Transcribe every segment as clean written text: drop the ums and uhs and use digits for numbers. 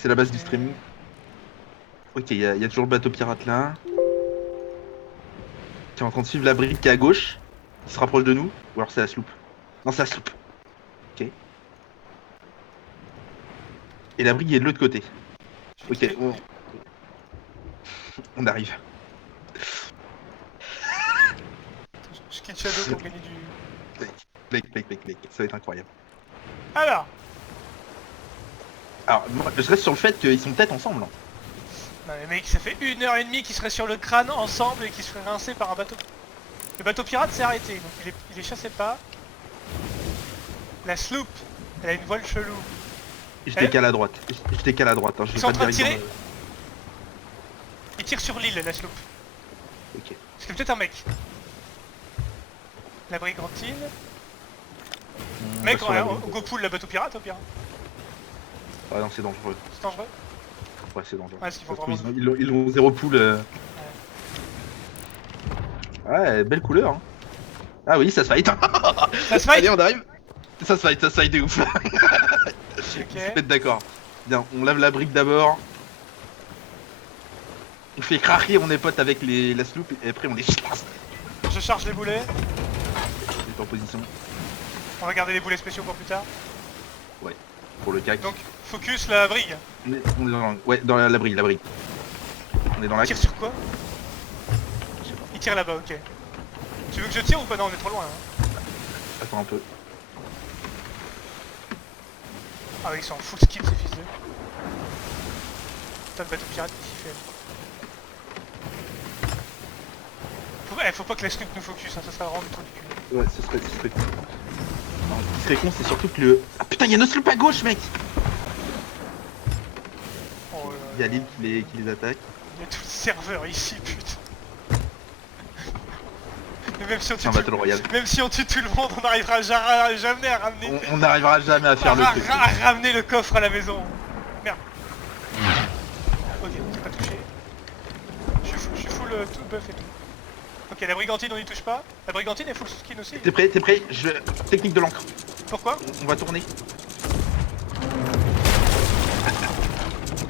C'est la base du streaming. Ok, y a toujours le bateau pirate là. Qui est en train de suivre la brique qui est à gauche. Qui se rapproche de nous. Ou alors c'est la sloop. Non, c'est la sloop. Ok. Et la brique est de l'autre côté. Ok, on arrive. Je quitte Shadow pour gagner du... Mec, ça va être incroyable. Alors, Moi, je reste sur le fait qu'ils sont peut-être ensemble. Hein. non mais mec, ça fait 1h30 qu'ils seraient sur le crâne ensemble et qu'ils se feraient rincer par un bateau. Le bateau pirate s'est arrêté, donc il les chassait pas. La sloop, elle a une voile chelou. Je décale à droite. Je décale à droite. Hein. Je Ils vais sont pas en train de direct tirer. Ils tirent sur l'île, la sloop. Ok. C'est peut-être un mec. La brigantine. Mec, on go pull la bateau pirate au pire. Ah non, c'est dangereux. C'est dangereux. Ouais, c'est dangereux. Ouais, s'il faut Parce vraiment... ils ont zéro pool. Ouais, belle couleur. Hein. Ah oui, ça se fight. Ça se fight. Allez, on arrive. Ça se fight de ouf. Ok. On se met d'accord. Bien, on lave la brique d'abord. On fait craquer, on est potes avec la sloop et après on les chasse. Je charge les boulets. C'est en position. On va garder les boulets spéciaux pour plus tard. Ouais, pour le cac. Donc, focus la brigue. On est dans ouais, dans la brique, On est dans la... Il tire sur quoi? Il tire là-bas, ok. Tu veux que je tire ou pas? Non, on est trop loin là. Attends un peu. Ah oui, ils sont en full skill ces fils de... Putain, le bateau pirate qui fait. Faut pas que la sloop nous focus, hein, ça serait vraiment trop ridicule. Ouais, ce serait con. Non, ce qui serait con, c'est surtout que le... Ah putain, il y a nos sloop à gauche, mec. Oh, Il y a l'île qui les attaque. il y a tout le serveur ici, putain. Mais même si on tue C'est un battle royale. Même si on tue tout le monde, on n'arrivera jamais à ramener... On n'arrivera jamais à faire le truc. À ramener le coffre à la maison. Merde. Ok, c'est pas touché. Je suis full tout buff et tout. Ok, la brigantine on y touche pas. La brigantine est full skin aussi. T'es prêt? Technique de l'encre. Pourquoi? On va tourner.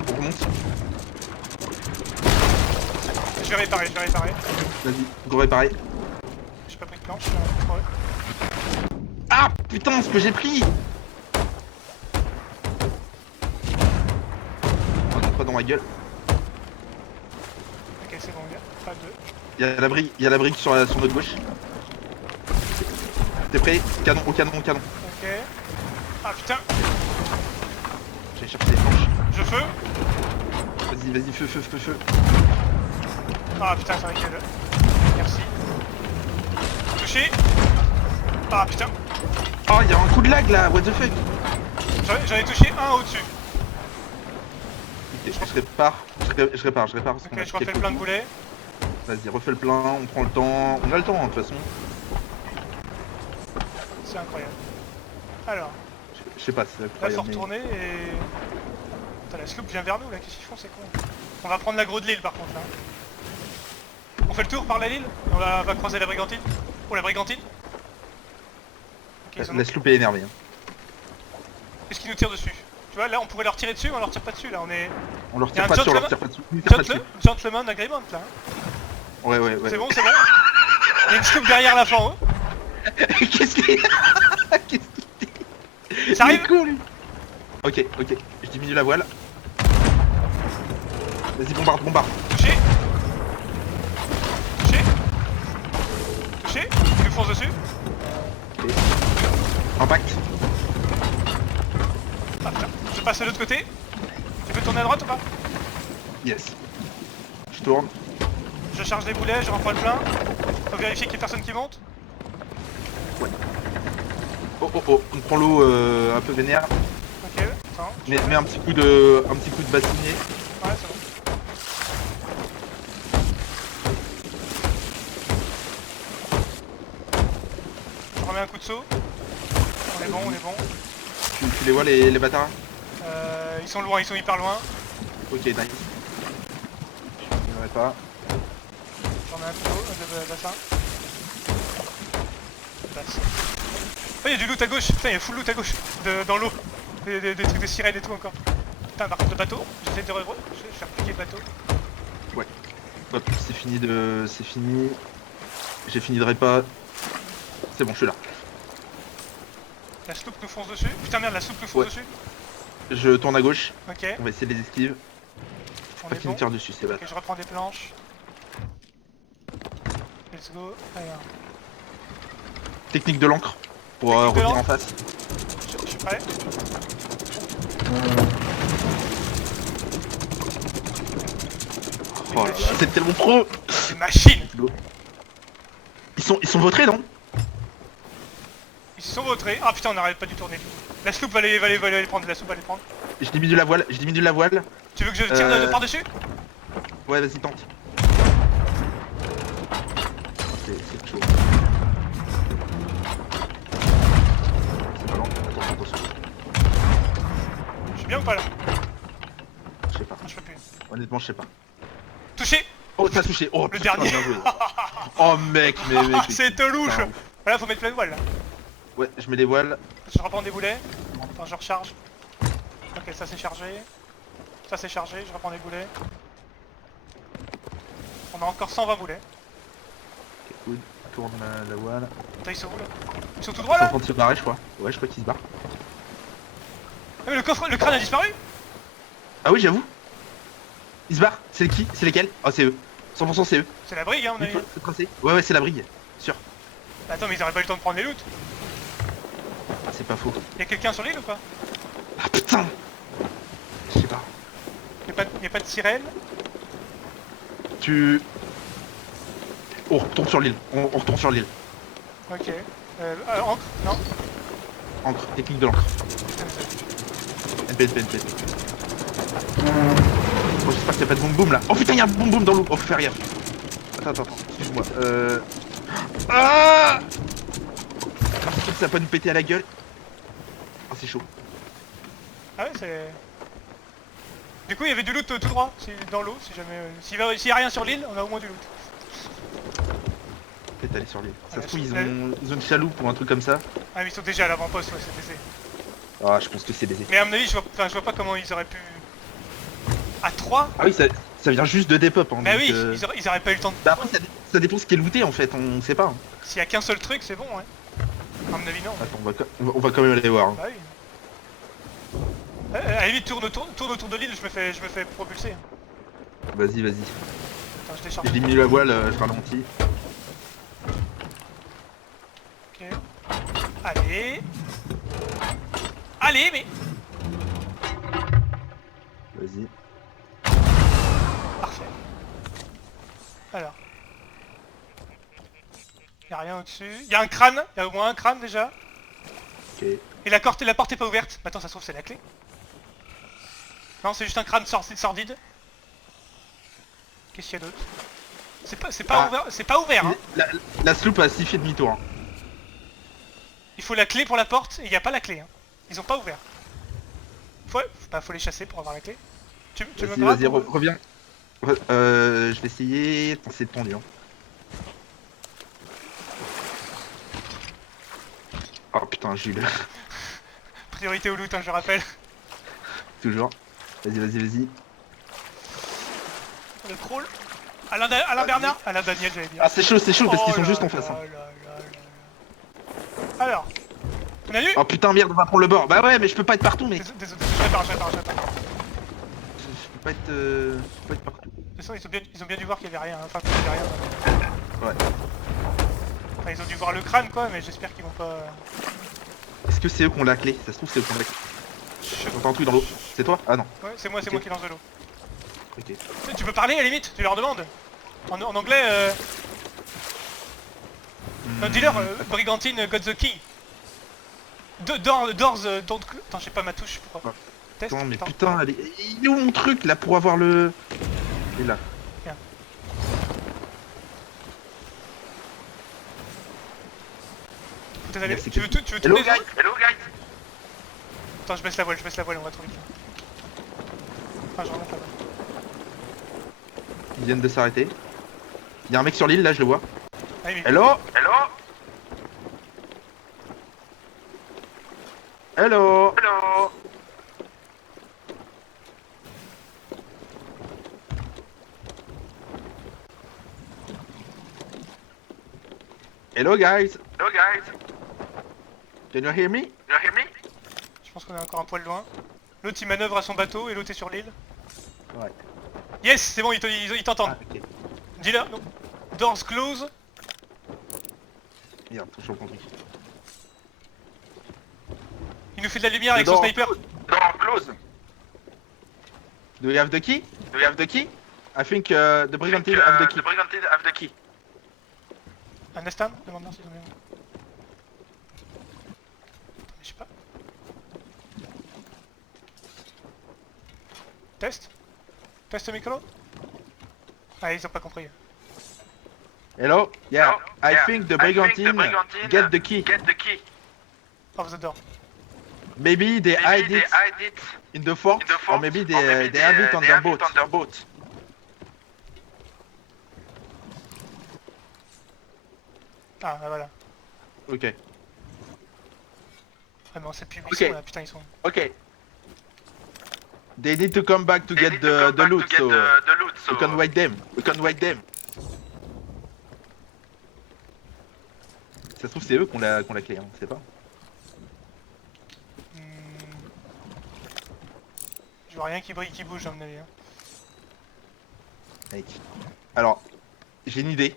On remonte. Je vais réparer. Vas-y, go réparer. J'ai pas pris de planche. Ouais. Ah putain, ce que j'ai pris. Oh non, pas dans ma gueule. Ok, c'est bon, gars. Pas deux. Il y a la brique sur notre gauche. T'es prêt? Canon, au canon. Ok. Ah putain. J'ai cherché les planches. Je feu. Vas-y, feu. Ah putain, ça va qu'elle. Merci. Touché. Ah putain. Oh, il y a un coup de lag là, what the fuck. J'en ai touché un au-dessus. Ok, je répare. Parce qu'on Ok, a je refais quelques le plein de coups. boulets. Vas-y, refais le plein, on prend le temps. On a le temps, hein, de toute façon. C'est incroyable. Alors, Je sais pas si c'est là incroyable. faut retourner et... Putain, la sloop vient vers nous là, qu'est-ce qu'ils font, c'est con. On va prendre l'aggro de l'île par contre là. On fait le tour par la l'île et on va croiser la brigantine. Oh la brigantine. Ok, La sloop est énervée. Hein. Qu'est-ce qu'ils nous tirent dessus? Tu vois, là on pourrait leur tirer dessus mais on leur tire pas dessus là, on est... On leur Y a tire un pas dessus, on leur gentleman- tire pas dessus. On tire pas dessus. Gentleman agreement là. Hein. Ouais. C'est bon. Il y a une sloop derrière la fin, hein. Qu'est-ce qu'il Ça arrive. Il est con, lui. Ok, je diminue la voile. Vas-y, bombarde. Touché. Il nous fonce dessus. Ok. Impact. Ah putain, je passe de l'autre côté. Tu peux tourner à droite ou pas? Yes. Je tourne. Je charge les boulets, je reprends le plein. Faut vérifier qu'il y ait personne qui monte. Ouais. Oh, on prend l'eau un peu vénère. Ok, attends. Mets un petit coup de bassinier. Ouais, c'est bon. Je remets un coup de seau. On est bon. Tu les vois les bâtards? Ils sont loin, ils sont hyper loin. Ok, nice. Je n'aurais pas. J'en ai un coup de bassin. Oh, il y a du loot à gauche. Putain, il y a full loot à gauche. Dans l'eau. Des trucs de sirène et tout encore. Putain, par contre, le bateau. J'essaie de je vais faire piquer le bateau. Hop, c'est fini de... C'est fini. J'ai fini de répa. C'est bon, je suis là. La sloop nous fonce dessus. Putain, merde, la sloop nous fonce Ouais. dessus. Je tourne à gauche. Ok, On va essayer de les esquives. on Pas est qu'ils bon. nous tirent dessus, c'est bête. Ok, je reprends des planches. Let's go. Allez, hein. Technique de l'encre. Pour Technique de revenir l'encre. en face. Je suis prêt. Oh là là, c'est tellement pro. C'est une machine. Ils sont vautrés, non? Ils se sont vautrés. Ah putain, on n'arrête pas du tourner. La sloop va les prendre. La sloop va les prendre. Je diminue la voile, je diminue la voile. Tu veux que je tire de par-dessus? Ouais, vas-y, tente. C'est chaud. C'est pas lent. Attention. Je suis bien ou pas là? Je sais pas. Ah, je peux plus. Honnêtement, je sais pas. Touché. Oh, t'as touché. Oh, Le putain, dernier. bien joué. Oh, mec, mais C'est telouche. putain. Voilà, faut mettre plein de voiles là. Ouais, je mets les voiles. Je reprends des boulets. Enfin, je recharge. Ok, ça c'est chargé. Ça c'est chargé, je reprends des boulets. On a encore 120 boulets. Ok, good. Tourne la voile. Attends, ils sont où là? Ils sont tout Ils droits sont en là? train de se barrer, je crois. Ouais, je crois qu'ils se barrent. Ah, mais le coffre, le crâne a disparu? Ah oui, j'avoue. Ils se barrent. C'est qui? C'est lesquels? Oh, c'est eux. 100% c'est eux. C'est la brigue, hein, on a Il eu. faut se tracer. Ouais, c'est la brigue. Sûr. Attends, mais ils auraient pas eu le temps de prendre les loots. Ah, c'est pas faux. Y'a quelqu'un sur l'île ou pas? Ah, putain. Je sais pas. Y'a pas de sirène? Tu... On retourne sur l'île. On retourne sur l'île. Ok. Encre? Non? Encre. Technique de l'encre. NP. Oh, j'espère qu'il y a pas de boum boum là. Oh putain, il y a un boum boum dans l'eau. Oh, faut faire gaffe. Attends. Excuse-moi. Ah, ça va pas nous péter à la gueule. Oh, c'est chaud. Ah ouais, c'est... Du coup, il y avait du loot tout droit, dans l'eau, si jamais... S'il y a rien sur l'île, on a au moins du loot. Peut-être aller sur l'île. Ça Ouais, se trouve, je- ils ont une chaloupe ou un truc comme ça. Ah, mais ils sont déjà à l'avant-poste, ouais, c'est baisé. Ah, je pense que c'est baisé. Mais à mon avis, je vois pas comment ils auraient pu... À 3? Ah oui, ça vient juste de Depop. Hein, Bah donc, oui, ils auraient pas eu le temps de... Bah après, ça dépend ce qui est looté en fait, on sait pas. Hein. S'il y a qu'un seul truc, c'est bon, ouais. À mon avis, non. Attends, on va quand même aller voir. Hein. Bah oui. À la limite, tourne autour de l'île, je me fais propulser. Vas-y. Attends, je décharge. Je diminue la voile, je ralentis. Ok. Allez. Allez, mais... Vas-y. Parfait. Alors. Y'a rien au-dessus. Y'a un crâne, y'a au moins un crâne déjà. Ok. Et la porte est pas ouverte. Attends, ça se trouve c'est la clé. Non, c'est juste un crâne sordide. Qu'est-ce qu'il y a d'autre? C'est pas Ah. ouvert, c'est pas ouvert hein. La sloop a 6 fait demi-tour. Hein. Il faut la clé pour la porte et il y a pas la clé hein. Ils ont pas ouvert. Faut les chasser pour avoir la clé. Tu me graves Vas-y, ou- reviens. Je vais essayer. Attends, c'est tendu. Hein. Oh putain, Jules. Priorité au loot hein, je rappelle. Toujours. Vas-y. Le crawl. Alain Bernard. Alain Daniel j'allais dire. Ah, c'est chaud parce qu'ils Oh sont là juste en face. là Hein. là. Alors. On a vu? Oh putain, merde, on va prendre le bord. Bah ouais, mais je peux pas être partout, mec. Désolé, je répare. Je peux pas être partout. De toute façon, ils ont bien dû voir qu'il y avait rien, hein. Enfin qu'il y avait rien. Ouais. Enfin, ils ont dû voir le crâne quoi, mais j'espère qu'ils vont pas... Est-ce que c'est eux qui ont la clé? Ça se trouve, c'est eux qui ont la clé. J'entends un truc dans l'eau. C'est toi? Ah non. Ouais, c'est moi qui lance de l'eau. Ok. Tu peux parler à la limite, tu leur demandes. En anglais, non, dis-leur, Brigantine got the key. Doors, don't... Attends, j'ai pas ma touche pour... Ah. Test, Attends, mais attends. putain, il est où mon truc là pour avoir le... Il est là. Faut peut-être aller... Merci, Tu veux Cassie. tout Hello les guys. Hello guys. Attends, je baisse la voile, on va trop vite. Enfin, je remonte là-bas. Ils viennent de s'arrêter. Il y a un mec sur l'île là, je le vois. Ah, oui, mais... Hello. Hello guys. Hello guys. Can you hear me? Je pense qu'on est encore un poil loin. L'autre il manœuvre à son bateau et l'autre est sur l'île. Ouais. Yes, c'est bon, ils t'entendent. Ah, ok. Dis-leur, non. Doors close. Merde, toujours compris. Il nous fait de la lumière avec son Door sniper. Door close. Do you have the key? I think the brigantine have the key. Un Nestan? Demande-leur s'ils ont bien. Mais je sais pas. Test? Test micro? Ah, ils ont pas compris. Hello? Yeah, I think the brigantine get the key. Off the door. Maybe they hide it in the fort, or maybe they have it on their boat. Ah, bah voilà. Ok. Ah non, c'est plus Ok. mission là, putain, ils sont. Okay. They need to come back to get the loot, so we can wait them. Ça se trouve c'est eux qui ont la clé, hein, on sait pas. Je vois rien qui brille, qui bouge, à mon avis. Hein. Mec. Alors, j'ai une idée.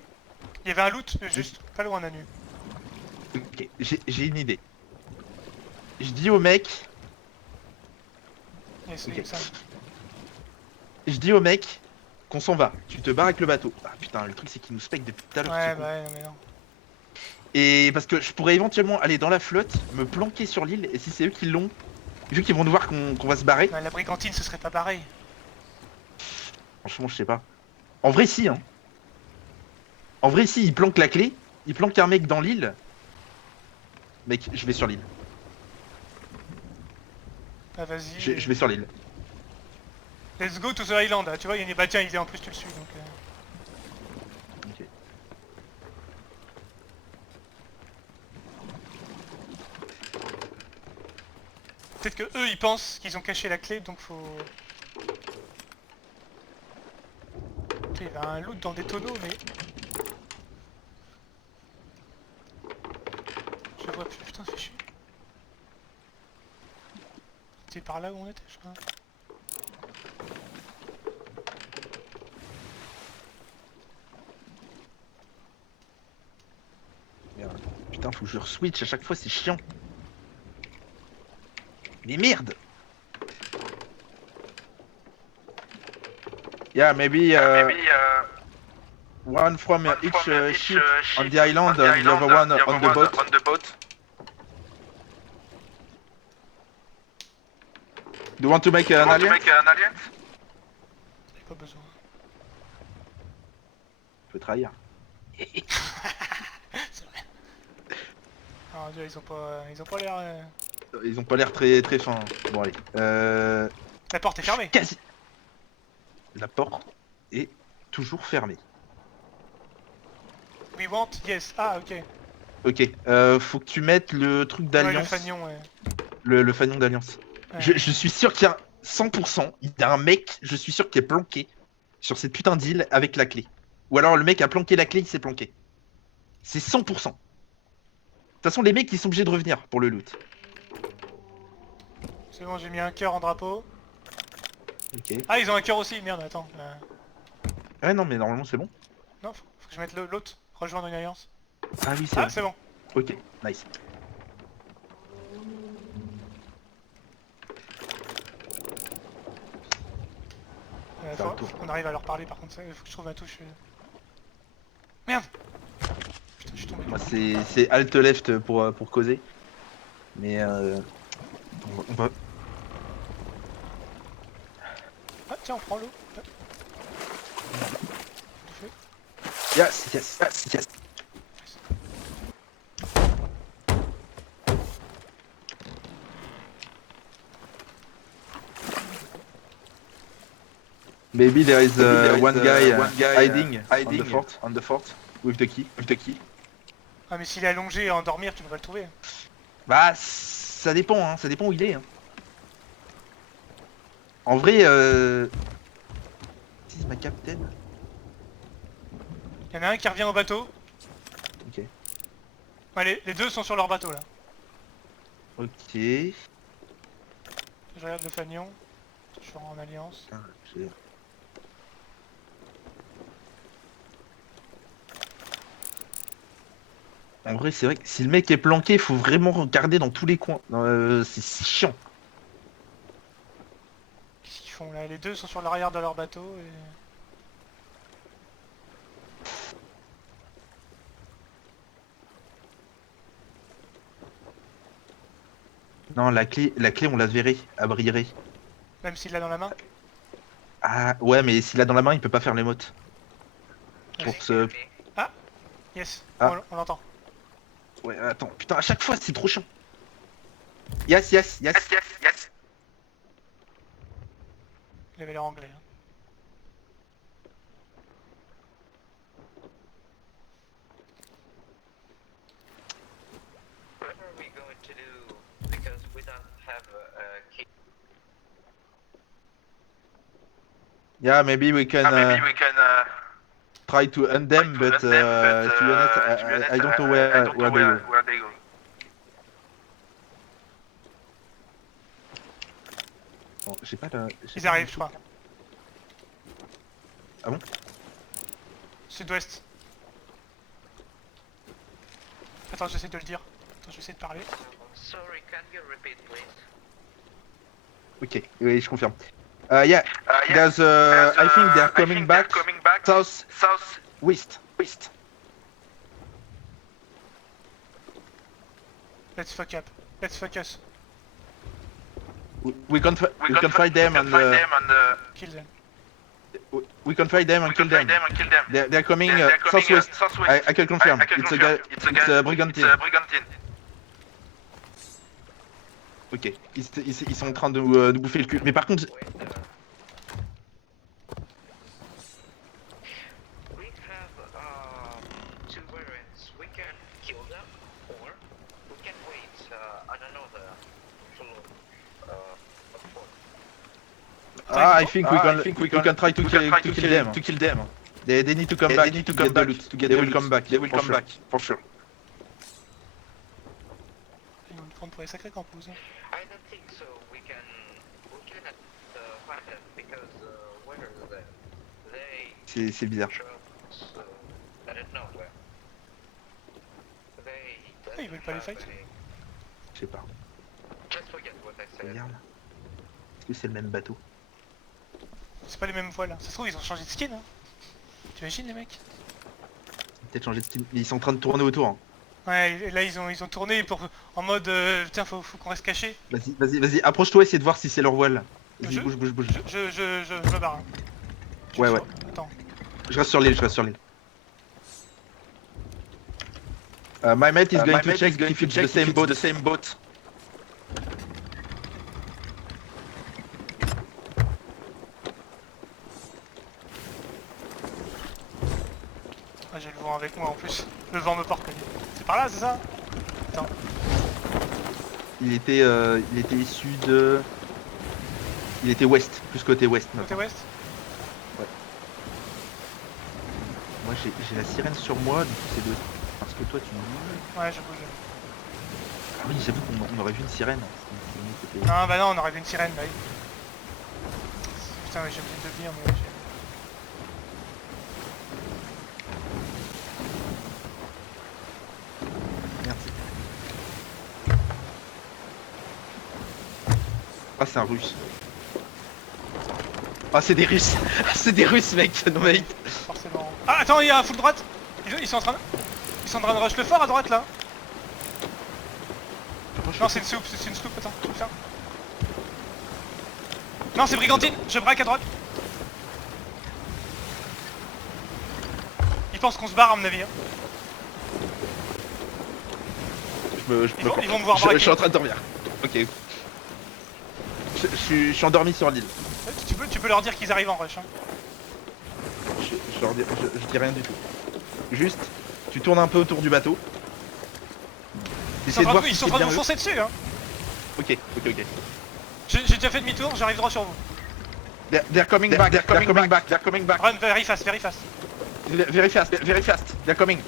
Il y avait un loot, juste pas loin d'un nu. Ok, j'ai une idée. Je dis au mec, Yes, Ok. ça. qu'on s'en va. Tu te barres avec le bateau. Ah putain, le truc c'est qu'il nous spec depuis tout à l'heure. Ouais, ce con. bah ouais, non, mais non. Et parce que je pourrais éventuellement aller dans la flotte, me planquer sur l'île, et si c'est eux qui l'ont, vu qu'ils vont nous voir qu'on va se barrer, Ouais, la brigantine, ce serait pas pareil. franchement je sais pas. En vrai si, hein. En vrai si, ils planquent la clé, ils planquent un mec dans l'île. Mec, je vais sur l'île. Ah, vas-y. Je vais sur l'île. Let's go to the island. Ah, tu vois, il y a une. Bah tiens, il est en plus, tu le suis donc. Ok. Peut-être que eux ils pensent qu'ils ont caché la clé donc faut. Putain, il y avait un loot dans des tonneaux mais. Je vois plus, putain, ça fait chier. C'était par là où on était, je crois. Merde. Putain, faut que je re-switch à chaque fois, c'est chiant. Mais merde! Yeah, maybe one from each ship on the island and the other one on the boat. Do you want to make an alliance? J'avais pas besoin. Je peux trahir. C'est vrai. Ah, déjà, ils ont pas l'air. Ils ont pas l'air très fins. Bon allez. La porte est fermée. Quasi. La porte est toujours fermée. We want, yes. Ah, ok. Ok. Faut que tu mettes le truc Ouais, le d'alliance. fanion, ouais. Le fanion d'alliance. Ouais. Je suis sûr qu'il y a 100%. Il y a un mec, je suis sûr, qui est planqué sur cette putain d'île avec la clé. Ou alors le mec a planqué la clé, il s'est planqué. C'est 100%. De toute façon, les mecs, ils sont obligés de revenir pour le loot. C'est bon, j'ai mis un cœur en drapeau. Ok. Ah, ils ont un cœur aussi, merde, attends. Ouais, non, mais normalement, c'est bon. Non, faut que je mette l'autre. Rejoindre une alliance. Ah oui, c'est Ah, bon. c'est bon. Ok, nice. Faire le tour. Faut qu'on arrive à leur parler par contre, il faut que je trouve ma touche. Merde. Putain, je suis tombé. Moi, c'est alt left pour causer. Mais on va. Ah, tiens, on prend l'eau. Ouais. Tout fait. Yes. Maybe there is one guy hiding on the fort with the key. Ah, mais s'il est allongé à endormir, tu peux pas le trouver. Bah, ça dépend, hein. Ça dépend où il est. Hein. En vrai, This is my captain. Il y en a un qui revient au bateau. Ok. Ouais, les deux sont sur leur bateau là. Ok. Je regarde le Fagnon. Je suis en alliance. Ah, j'ai- En vrai, c'est vrai que si le mec est planqué, faut vraiment regarder dans tous les coins. C'est si chiant. Qu'est-ce qu'ils font là? Les deux sont sur l'arrière de leur bateau et... Non, la clé, on la verrait, à brillerait. Même s'il l'a dans la main. Ah, ouais, mais s'il a dans la main, il peut pas faire les mottes. Pour ce... Ah! Yes, Ah. on l'entend. Ouais, attends, putain, à chaque fois, c'est trop chiant. Yes, yes, yes, yes, yes. Il avait l'air anglais. Hein. What are we going to do? Because we don't have a key. Yeah, maybe we can, can try to end them, but to be honest, I don't know where they go. they go. Bon, j'ai pas la... Ils arrivent, je crois. Ah bon? Sud-ouest. Attends, j'essaie de le dire. Attends, j'essaie de parler. Sorry, can you repeat, please? Ok, oui, je confirme. Yeah, there's, I think they're coming back south, west. Let's fuck up. Let's focus. We can fight them and Kill them. we can fight them and kill them. They're coming southwest. I can confirm. It's a brigantine. Ok, ils sont en train de nous bouffer le cul. Mais par contre, Wait, we have two variants. We can kill them, or we can wait on another floor. I think we can try to kill them. They need to come back. They need to come back. They will come back. They will come back for sure. Ils vont nous prendre pour les sacrés campos. Hein. I don't think so. We cannot find them because where are they? C'est bizarre. Shows I don't know where. They. Ah, ils veulent pas les fight? Je sais pas. Just forget what I said. Regarde. Est-ce que c'est le même bateau? C'est pas les mêmes voiles. Ça se trouve, ils ont changé de skin. Hein. T'imagines les mecs? Peut-être changer de style. Mais ils sont en train de tourner autour. Hein. Ouais, et là ils ont tourné pour, en mode putain, faut qu'on reste caché. Vas-y, approche-toi, essaie de voir si c'est leur voile. Vas-y, Je- bouge. Je me barre. Hein. Tu Ouais, me ouais. suis- Attends. Je reste sur l'île. My mate is going to check if it's the same boat. Ah, j'ai le vent avec moi en plus. Le vent me porte. C'est par là, c'est ça? Attends. Il était sud. Il était ouest, plus côté ouest. Côté maintenant. ouest? Moi j'ai la sirène sur moi, du coup c'est de. Parce que toi tu me. Ouais, je bouge. Ah oui, j'avoue qu'on aurait vu une sirène. Si on était- Non, bah non, on aurait vu une sirène là. Putain, ouais, j'ai oublié de le dire, mais j'ai... Merci. Ah, c'est un russe. Ah, c'est des russes. C'est des russes, mec. Non, mec. Forcément. Ah, attends, il y a un full droite. Ils sont en train de... Ils sont en train de rush le fort à droite là. Non, c'est une soupe, attends. Putain. Non, c'est brigantine. Je braque à droite. Ils pensent qu'on se barre à mon avis. Hein. Ils vont me voir Je braquer. suis en train de dormir. Ok. Je suis endormi sur l'île. Tu peux leur dire qu'ils arrivent en rush. Hein. Je dis rien du tout. Juste, tu tournes un peu autour du bateau. Ils sont Essaye de en voir train si c'est de bien nous eux. foncer dessus. Hein. Ok. J'ai déjà fait demi-tour, j'arrive droit sur vous. They're coming back. Run very fast. Very fast. They're coming.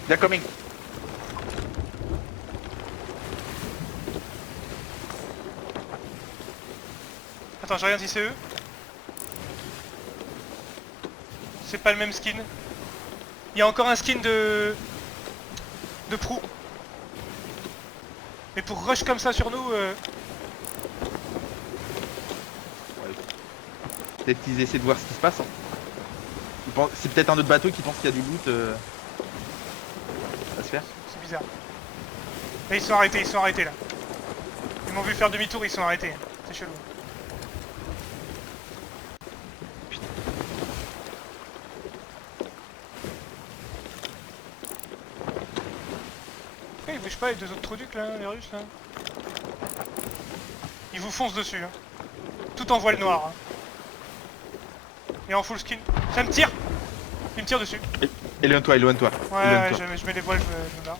Attends, je regarde si c'est eux. C'est pas le même skin. Il y a encore un skin de proue. Mais pour rush comme ça sur nous, Peut-être qu'ils essaient de voir ce qui se passe. Hein. C'est peut-être un autre bateau qui pense qu'il y a du loot à se faire. c'est bizarre. Et ils sont arrêtés là. Ils m'ont vu faire demi-tour, ils sont arrêtés. C'est chelou. Pourquoi ils bougent pas les deux autres trucs là, les Russes là? Ils vous foncent dessus. Hein. Tout en voile noire. Hein. Et en full skin. Ça me tire. Il me tire dessus. Éloigne-toi, éloigne-toi. Ouais, je mets les voiles, je me barre.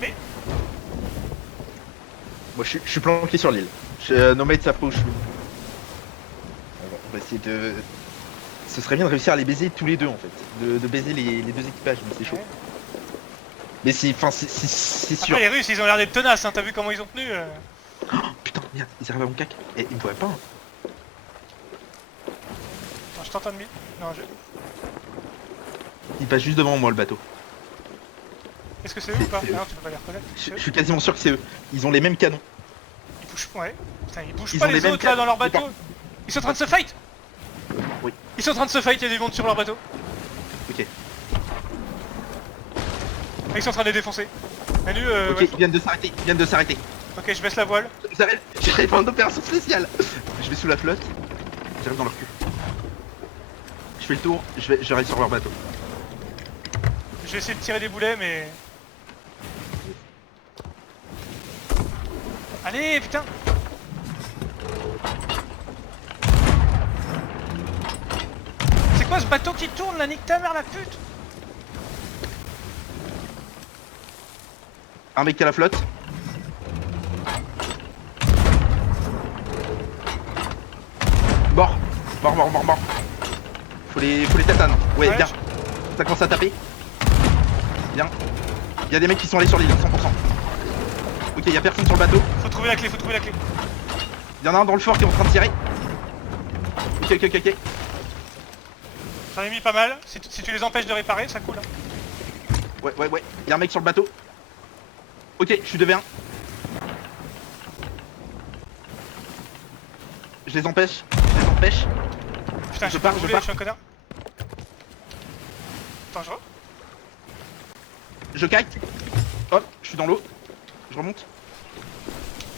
Mais Moi je suis planqué sur l'île. Nos mates savent pas où je suis. On va essayer de... Ce serait bien de réussir à les baiser tous les deux en fait. De baiser les deux équipages, mais c'est chaud. ouais. Mais c'est sûr. Après les Russes ils ont l'air d'être tenaces, hein. T'as vu comment ils ont tenu Oh, putain, merde, ils arrivent à mon cac. Et ils me voient pas. Hein. Attends, je t'entends de Non, Ils passent juste devant moi le bateau. Est-ce que c'est eux ou pas? C'est eux. Non, tu peux pas les reconnaître. Je suis quasiment sûr que c'est eux. Ils ont les mêmes canons. Ils bougent pas, ouais. Putain, ils bougent Ils pas ont les les mêmes autres là dans leur cartes. bateau. Ils sont en train de se fight. Oui. Ils sont en train de se fight, il y a du monde sur leur bateau. Ok. Ils sont en train de les défoncer. Manu, Ok, ouais. ils viennent de s'arrêter. Ok, je baisse la voile. J'arrive en opération spéciale. Je vais sous la flotte. J'arrive dans leur cul. Je fais le tour, j'arrive sur leur bateau. Je vais essayer de tirer des boulets, mais... Allez, putain. C'est quoi ce bateau qui tourne là? Nique ta mère la pute. Un mec à la flotte. Mort. Mort. Faut les tatanes. Ouais, Ouais, bien. Ça commence à taper. Bien. Il y a des mecs qui sont allés sur l'île, 100%. Ok, il y a personne sur le bateau. Faut trouver la clé, Il y en a un dans le fort qui est en train de tirer. Ok. J'en ai mis pas mal. Si tu les empêches de réparer, ça coule. Hein. Ouais. Il y a un mec sur le bateau. Ok, je suis 2v1. Je les empêche. Putain, Je j'ai pars, pas je roulé, pars. je suis un connard. Dangereux. Je kite. Hop, je suis dans l'eau. Je remonte.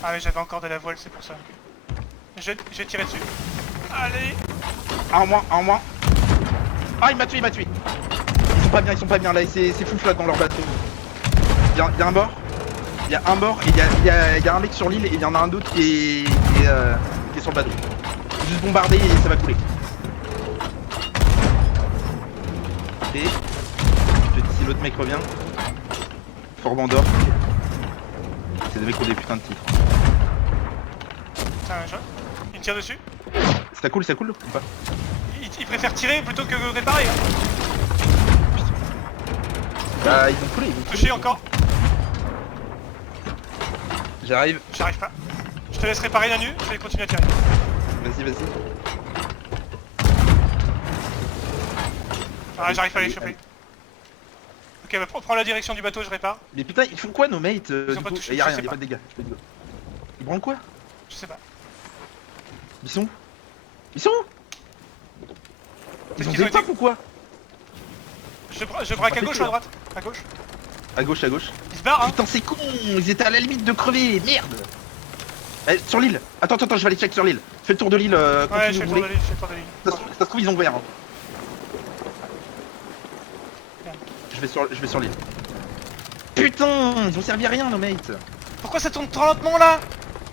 Ah mais j'avais encore de la voile, c'est pour ça. Je vais tirer dessus. Allez. Un en moins. Ah, il m'a tué. Ils sont pas bien là, c'est full flotte dans leur bateau. Il y a un mort. Il y a un mort et il y a un mec sur l'île et il y en a un autre qui est sur le bateau. Juste bombarder et ça va couler. Ok. Je te dis si l'autre mec revient. Fort Bandor. C'est des mecs qui ont des putains de titres. Putain, il me tire dessus. Ça coule ou pas? Il préfère tirer plutôt que réparer. Hein. Bah ils ont coulé. Touché encore. J'arrive. J'arrive pas. Je te laisse réparer la nuit, je vais continuer à tirer. Vas-y. Ah, j'arrive pas à les choper. Ok, bah prends la direction du bateau, je répare. Mais putain, ils font quoi nos mates Ils ont pas touché, Y'a je rien, sais y'a pas. pas de dégâts. Ils branlent quoi? Je sais pas. Ils sont où? Ils Qu'est-ce ont qu'ils ont des été- tapes ou quoi? Je braque à gauche ou à droite? À gauche. À gauche. Ils se barrent, hein. Putain, c'est con, ils étaient à la limite de crever, merde. Sur l'île. Attends, je vais aller check sur l'île. Fais le tour de l'île, Ouais, continue je fais de le tour rouler. de l'île, je fais le tour de l'île. Ça se trouve, ils ont ouvert. Hein. Merde. Je vais sur l'île. Putain, ils ont servi à rien, nos mates. Pourquoi ça tourne trop lentement là?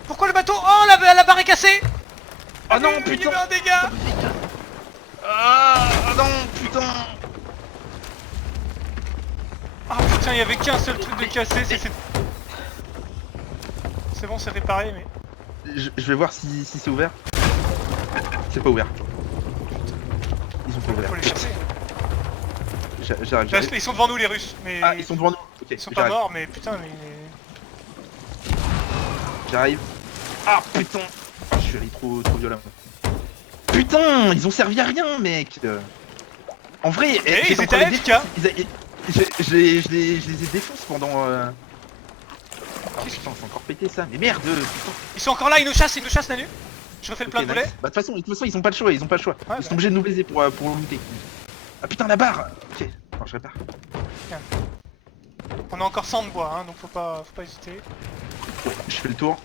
Pourquoi le bateau? Oh, la barre est cassée. Oh non, Il y putain. avait un dégât. Ah non, putain. Ah putain, il y avait qu'un seul truc de cassé, c'est bon, c'est réparé, mais... Je vais voir si c'est ouvert. C'est pas ouvert. Ils ont pas ouvert. Faut les chercher. J'arrive. Ils sont devant nous les Russes, mais... Ah, ils sont devant nous. Ok, Ils sont pas j'arrive. morts, mais putain, mais... J'arrive. Ah putain. Je suis allé trop violemment. Putain, ils ont servi à rien, mec. En vrai, Eh, ils j'étais étaient entre les AFK. défenses. Je les ai défonce pendant. Oh putain, c'est encore pété ça. Mais merde, putain. Ils sont encore là, ils nous chassent, Nanu. Je refais le plein Ok, de nice. boulets. Bah de toute façon, ils ont pas le choix, ils ont pas le choix. Ouais, Ils sont bah. obligés de nous baiser pour looter. Ah putain, la barre. Ok, non, je répare. On a encore 100 de bois, hein, donc faut pas hésiter. Ouais, je fais le tour.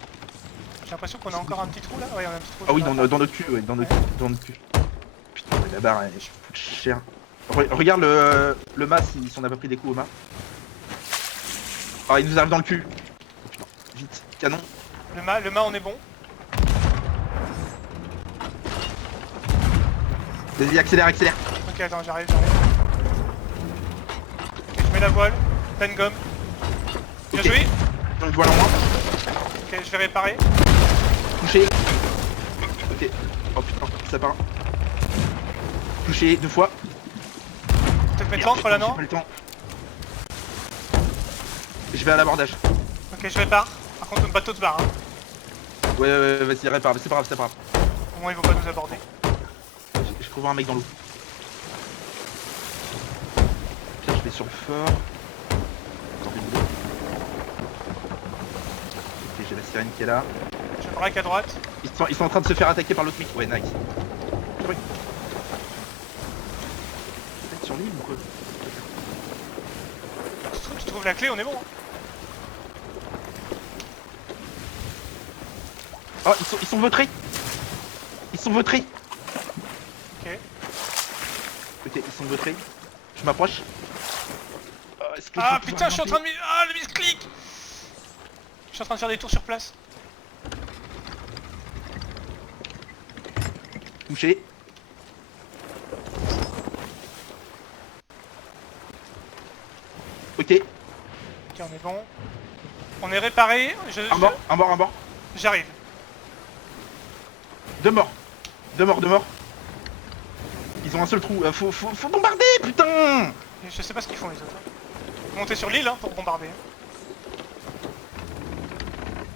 J'ai l'impression qu'on a encore un petit trou là. Ouais, on a un petit trou. Ah oui, dans notre cul, ouais, dans notre cul. Putain, mais la barre, elle, je fous cher. Regarde le mât si on n'a pas pris des coups au mât. Ah, il nous arrive dans le cul. Oh, putain, vite, canon. Le mât, on est bon. Vas-y, accélère. Ok, attends, j'arrive. Ok, je mets la voile. Pleine gomme. Bien Ok. joué. Donc voilà en moins. Ok, je vais réparer. Touché. Ok. Oh putain, ça part. Touché 2 fois. Peut-être mettre Merde, l'encre là, putain, non? j'ai pas le temps. Je vais à l'abordage. Ok, je répare. Par contre, notre bateau se barre. Hein. Ouais, vas-y, répare, c'est pas grave. Au moins, ils vont pas nous aborder. Je trouve un mec dans l'eau. Pierre, je vais sur le fort. Encore une eau. Ok, j'ai la sirène qui est là. Je braque à droite. Ils sont en train de se faire attaquer par l'autre mec. Ouais, nice. Truc. Peut-être sur l'île ou quoi? Tu trouves la clé, on est bon. Hein. Oh, ils sont vautrés. Ils sont vautrés. Ok. Ok, ils sont vautrés. Je m'approche. Est-ce que Ah vais putain, je suis en train de... grimper? Ah, le misclic. Je suis en train de faire des tours sur place. Touché. Ok. Ok, on est bon. On est réparé. Un mort. J'arrive. Deux morts. Ils ont un seul trou. Faut bombarder, putain. Je sais pas ce qu'ils font les autres. Monter sur l'île hein, pour bombarder.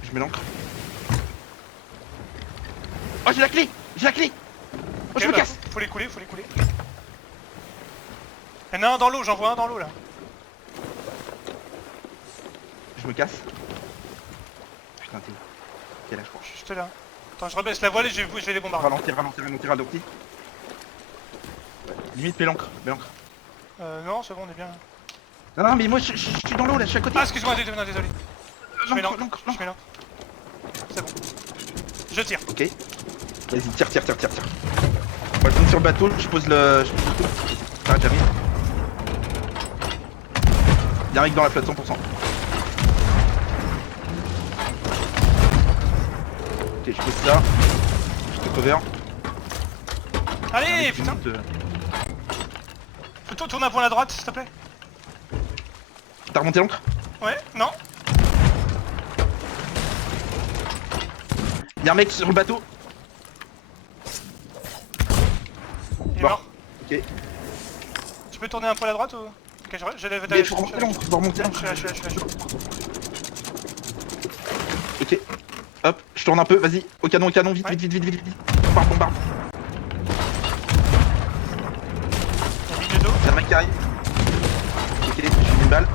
Je mets l'encre. Oh, j'ai la clé. Oh, je me casse. Faut les couler. Y'en a un dans l'eau, j'en vois un dans l'eau là. Je me casse. Putain, t'es où? Ok, là, je crois. Juste là. Attends, je rebaisse la voile et je vais les bombarder. Ralentir. Limite, mets l'encre. Non, c'est bon, on est bien. Non, mais moi, je suis dans l'eau, là, je suis à côté. Ah, excuse-moi, désolé. Je mets l'encre. l'encre. C'est bon. Je tire. Ok. Vas-y, tire. Moi, je monte sur le bateau, je pose le tout. Ah, j'arrive. Direct dans la flotte, 100%. Ok, je pose ça. Je te cover. Allez, Avec putain. une autre, Plutôt tourne un point à la droite, s'il te plaît. T'as remonté l'encre? Ouais, non. Y'a un mec sur le bateau. Il est Bon. mort. Ok. Tu peux tourner un point à la droite ou... Ok, je lève Mais faut remonter l'encre, Je suis là. Ok. Hop, je tourne un peu, vas-y. Au canon, vite. Ouais. Vite. Bombarde. Au milieu d'eau. Y'a un mec qui arrive. Ok, j'ai mis une balle.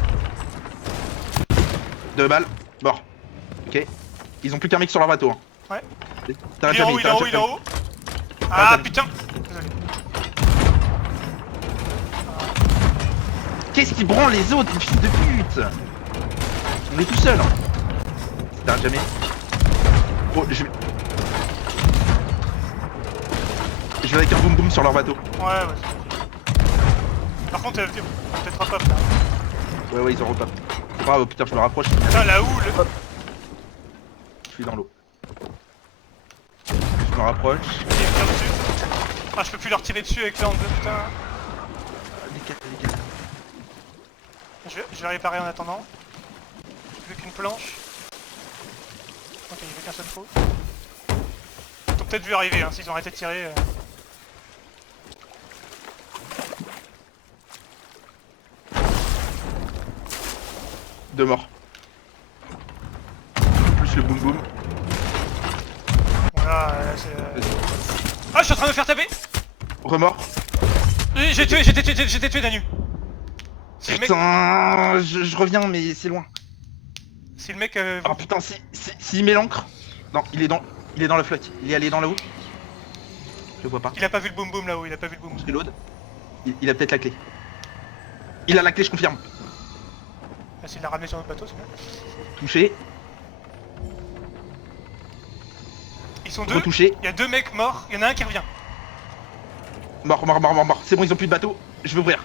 2 balles. Mort. Ok. Ils ont plus qu'un mec sur leur bateau. Hein. Ouais. T'arrêtes Il est en jamais, haut, il est en haut. Ah jamais. putain. Désolé. Qu'est-ce qui branle les autres, les fils de pute? On est tout seul. Hein. Ça t'arrête jamais. Oh, je vais avec un boom boom sur leur bateau. Ouais. Par contre, peut-être un pop là. Ouais, ils ont repop. C'est pas grave, putain, je me rapproche. Putain, la houle. Hop. Je suis dans l'eau. Je me rapproche. Il tire dessus. Ah, je peux plus leur tirer dessus avec l'angle, putain. Décale. Je vais réparer en attendant. J'ai plus qu'une planche. Ok, il n'y avait qu'un seul trou. Ils t'ont peut-être vu arriver, hein, s'ils ont arrêté de tirer. 2 morts. Plus le boom boom. Là, c'est... Ah, je suis en train de me faire taper. Remords. Oui, j'étais tué Danu. Si le mec... Putain, je reviens, mais c'est loin. Si le mec... Ah putain, s'il met l'ancre. Non, il est dans la flotte. Il est allé dans là-haut. Je le vois pas. Il a pas vu le boom boom là-haut, il a pas vu le boom. Je reload. Il a peut-être la clé. Il a la clé, je confirme. Ah, s'il l'a ramené sur notre bateau, c'est bien. Touché. Ils sont deux. Retouché. Il y a 2 mecs morts, il y en a un qui revient. Mort. C'est bon, ils ont plus de bateau. Je vais ouvrir.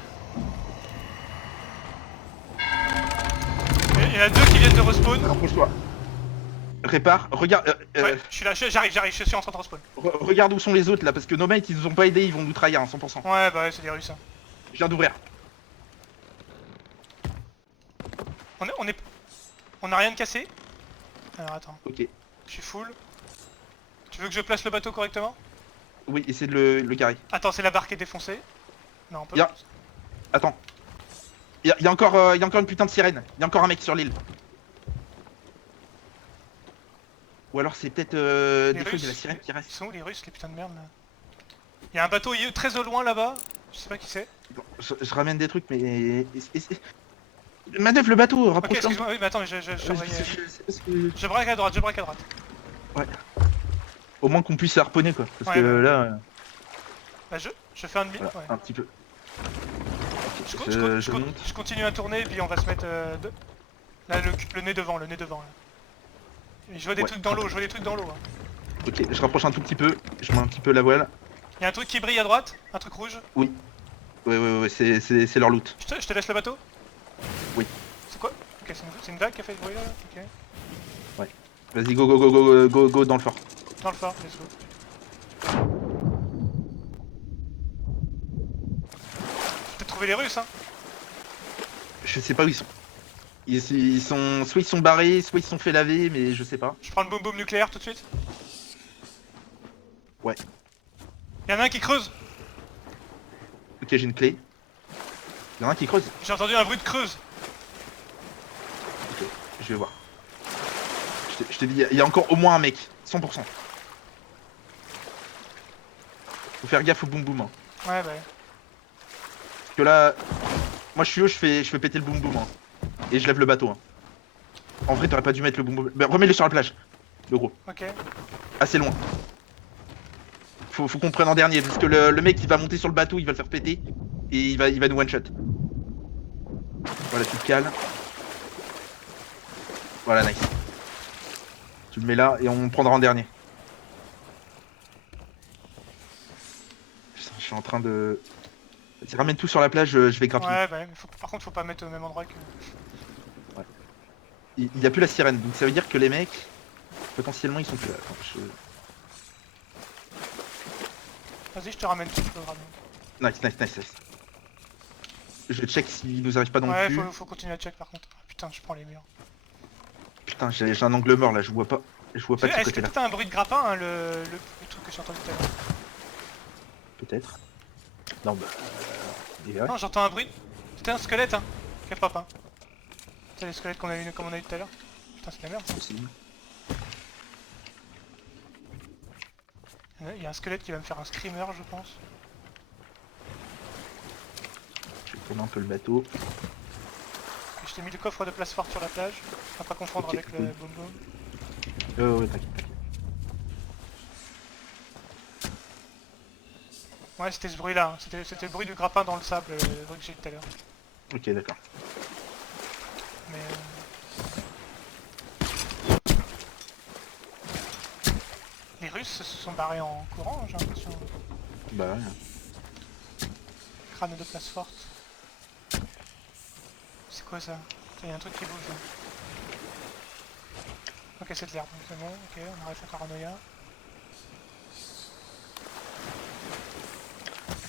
Il y en a 2 qui viennent de respawn. Rapproche-toi. Répare. Regarde. Ouais, je suis là, j'arrive, je suis en train de respawn. Regarde où sont les autres là, parce que nos mates ils nous ont pas aidés, ils vont nous trahir à 100%. Ouais, bah ouais, c'est des Russes. Hein. Je viens d'ouvrir. On a rien de cassé. Alors attends, Ok. je suis full. Tu veux que je place le bateau correctement? Oui, essaie de le carrer. Attends, c'est la barre qui est défoncée. Non, on peut Y'a- Attends. Il y a encore une putain de sirène. Il y a encore un mec sur l'île. Ou alors c'est peut-être des trucs Russes. de la sirène qui Ils restent. sont où les Russes, les putains de merde là? Il y a un bateau très au loin là-bas. Je sais pas qui c'est. Bon, je ramène des trucs, mais. Manœuvre le bateau, Ok, rapproche-toi. excuse-moi, oui, mais attends, mais je Ouais, surveille. parce que- Je braque à droite, je braque à droite. Au moins qu'on puisse harponner quoi. Parce Ouais, que ouais. là. Bah je fais un demi. Voilà, Ouais. un petit peu. Je monte. je continue à tourner et puis on va se mettre là le nez devant, le nez devant. Là. Et je vois des Ouais. trucs dans l'eau, je vois des trucs dans l'eau. Hein. Ok, je rapproche un tout petit peu. Je mets un petit peu la voile. Il y a un truc qui brille à droite, un truc rouge. Ouais, c'est leur loot. Je te laisse le bateau. Oui. C'est quoi? Ok, c'est une vague qui a fait ce bruit là. Ok. Vas-y, go dans le fort. Dans le phare, let's go. J'ai peut-être trouvé les Russes hein. Je sais pas où ils sont. Ils sont. Soit ils sont barrés, soit ils se sont fait laver, mais je sais pas. Je prends le boom boom nucléaire tout de suite. Ouais. Y'en a un qui creuse. Ok, j'ai une clé. Il y en a un qui creuse. J'ai entendu un bruit de creuse. Ok, je vais voir. Je te dis, il y a encore au moins un mec. 100%. Faut faire gaffe au boom boom. Hein. Ouais bah. Parce que là. Moi je suis haut, je fais péter le boom boom. Hein. Et je lève le bateau. Hein. En vrai, t'aurais pas dû mettre le boom boom. Bah, remets-le sur la plage. Le gros. Ok. Assez loin. Faut qu'on prenne en dernier. Parce que le mec il va monter sur le bateau, il va le faire péter. Et il va nous one shot. Voilà, tu te cales. Voilà, nice. Tu le mets là et on prendra en dernier. Putain, je suis en train de. Vas-y, ramène tout sur la plage, je vais grappiller. Ouais bah mais par contre faut pas mettre au même endroit que... Il n'y a plus la sirène, donc ça veut dire que les mecs, potentiellement ils sont plus là. Attends, Vas-y je te ramène tout, je peux le ramener. Nice. Je check s'il nous arrive pas non Ouais plus. faut continuer à check par contre. Ah, putain je prends les murs. Putain, j'ai un angle mort là, je vois pas. Je vois pas de ce Est-ce que côté-là. t'as un bruit de grappin hein, le truc que j'ai entendu tout à l'heure? Peut-être. Non, bah. Il est vrai. Non j'entends un bruit. C'était un squelette hein. Quel papa. C'est les squelettes qu'on a eu comme on a eu tout à l'heure. Putain c'est de la merde ça. Possible. Il y a un squelette qui va me faire un screamer je pense. Je vais tourner un peu le bateau. Je t'ai mis le coffre de place forte sur la plage. Faut pas confondre Ok, avec le cool. boom boom. Ouais, t'inquiète. Ouais c'était ce bruit là. Hein. C'était le bruit du grappin dans le sable, le bruit que j'ai eu tout à l'heure. Ok, d'accord. Mais les Russes se sont barrés en courant, j'ai l'impression. Bah ouais. Crâne de place forte. C'est quoi ça? Il y a un truc qui bouge là. Ok c'est de l'herbe, c'est bon, ok, on arrive à paranoïa.